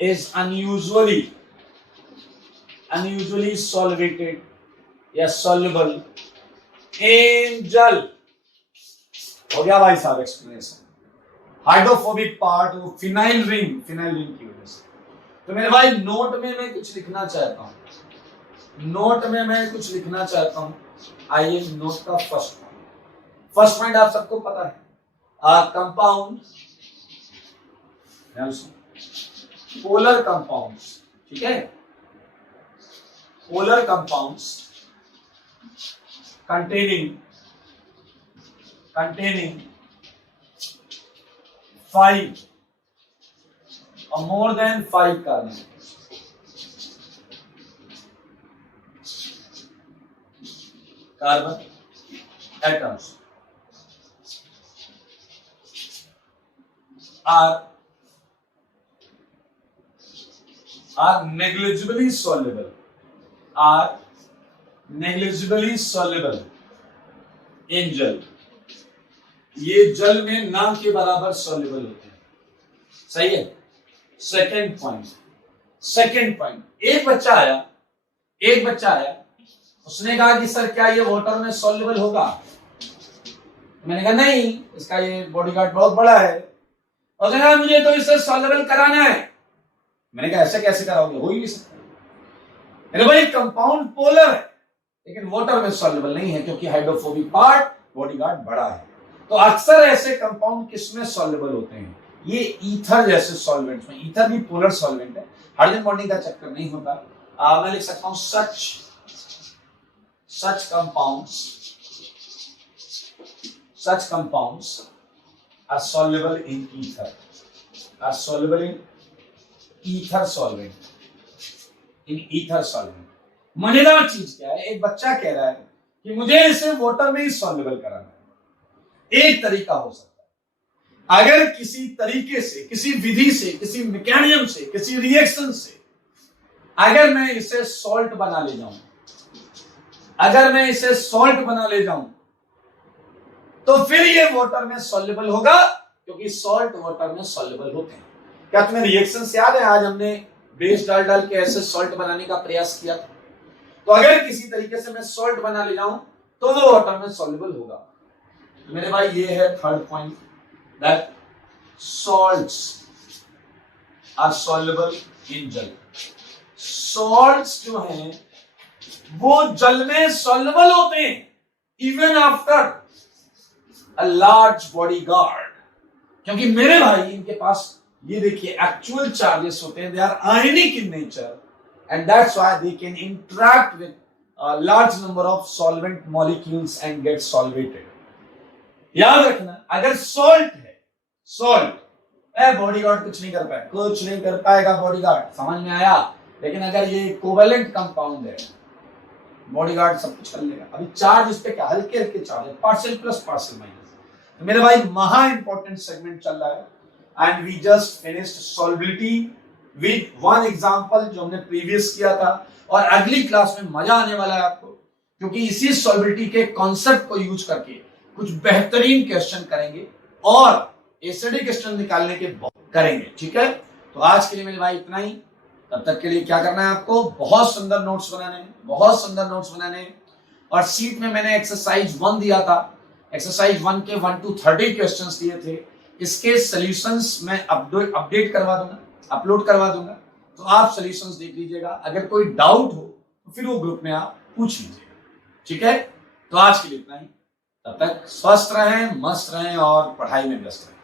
is unusually solvated या soluble in जल। हो गया भाई साहब एक्सप्लेनेशन। हाइड्रोफोबिक पार्ट वो फिनाइल रिंग की वजह से। तो मेरे भाई नोट में मैं कुछ लिखना चाहता हूं, आइए नोट का फर्स्ट पॉइंट आप सबको पता है, कंपाउंड पोलर कंपाउंड्स, ठीक है, polar compounds containing 5 or more than 5 carbon atoms are negligibly soluble in जल। ये जल में ना के बराबर सॉल्युबल होते हैं, सही है। सेकंड पॉइंट, एक बच्चा आया, उसने कहा कि सर क्या ये वाटर में सॉल्युबल होगा? मैंने कहा नहीं, इसका ये बॉडीगार्ड बहुत बड़ा है। और उसने कहा मुझे तो इसे सॉल्युबल कराना है। मैंने कहा ऐसे कैसे कराओगे, हो ही नहीं सकता। अरे भाई कंपाउंड पोलर है लेकिन वाटर में सॉल्युबल नहीं है, क्योंकि हाइड्रोफोबिक पार्ट बॉडीगार्ड बड़ा है। तो अक्सर ऐसे कंपाउंड किसमें सॉल्युबल होते हैं? ये ईथर जैसे सॉल्वेंट्स में। ईथर भी पोलर सॉल्वेंट है, हाइड्रोजन बॉन्डिंग का चक्कर नहीं होता। मैं लिख सकता हूं such compounds are soluble in ether, in ether solvent। मजेदार चीज क्या है, एक बच्चा कह रहा है कि मुझे इसे वाटर में ही सॉल्युबल कराना है। एक तरीका हो सकता है, अगर किसी तरीके से, किसी विधि से, किसी मैकेनिज्म से, किसी रिएक्शन से अगर मैं इसे सॉल्ट बना ले जाऊं, अगर मैं इसे सॉल्ट बना ले जाऊं तो फिर ये वाटर में सॉल्युबल होगा, क्योंकि सॉल्ट वाटर में सॉल्युबल होते हैं। क्या तुम्हें रिएक्शंस याद है? आज हमने बेस डाल डाल के ऐसे सॉल्ट बनाने का प्रयास किया था। तो अगर किसी तरीके से मैं सॉल्ट बना ले जाऊं तो वो वाटर में सॉल्युबल होगा। तो मेरे भाई ये है third point, that salts are soluble in जल। सॉल्ट्स जो हैं वो जल में सॉल्युबल होते हैं even after a large body guard, क्योंकि मेरे भाई इनके पास ये देखिए एक्चुअल चार्जेस होते हैं, they are ionic in nature and that's why they can interact with large number of solvent molecules and get solvated. याद रखना, अगर सॉल्ट है, सॉल्ट बॉडीगार्ड कुछ नहीं कर पाएगा, कुछ नहीं कर पाएगा बॉडीगार्ड, समझ में आया? लेकिन अगर ये कोवेलेंट कंपाउंड है, बॉडीगार्ड सब कुछ कर लेगा। अभी चार्ज इस पे क्या, हल्के हल्के चार्ज है, पार्शियल प्लस पार्शियल माइनस। तो मेरे भाई महा इंपॉर्टेंट सेगमेंट चल रहा है and we just finished solubility with one example जो हमने प्रीवियस किया था। और अगली क्लास में मजा आने वाला है आपको, क्योंकि इसी सॉल्युबिलिटी के कॉन्सेप्ट को यूज करके कुछ बेहतरीन क्वेश्चन करेंगे और एसिडिक क्वेश्चन निकालने के करेंगे। ठीक है, तो आज के लिए मेरे भाई इतना ही। तब तक के लिए क्या करना है आपको, बहुत सुंदर नोट्स बनाने हैं, बहुत सुंदर नोट्स बनाने हैं। और सीट में मैंने एक्सरसाइज 1 दिया था, एक्सरसाइज 1 के 1 to 30 क्वेश्चंस दिए थे। इसके सॉल्यूशंस मैं अपडेट करवा दूंगा, अपलोड करवा दूंगा, तो आप सॉल्यूशंस देख लीजिएगा। अगर कोई डाउट हो तो फिर वो ग्रुप में आप पूछ लीजिएगा। ठीक है, तो आज के लिए इतना ही। तब तक स्वस्थ रहें, मस्त रहें और पढ़ाई में व्यस्त रहें।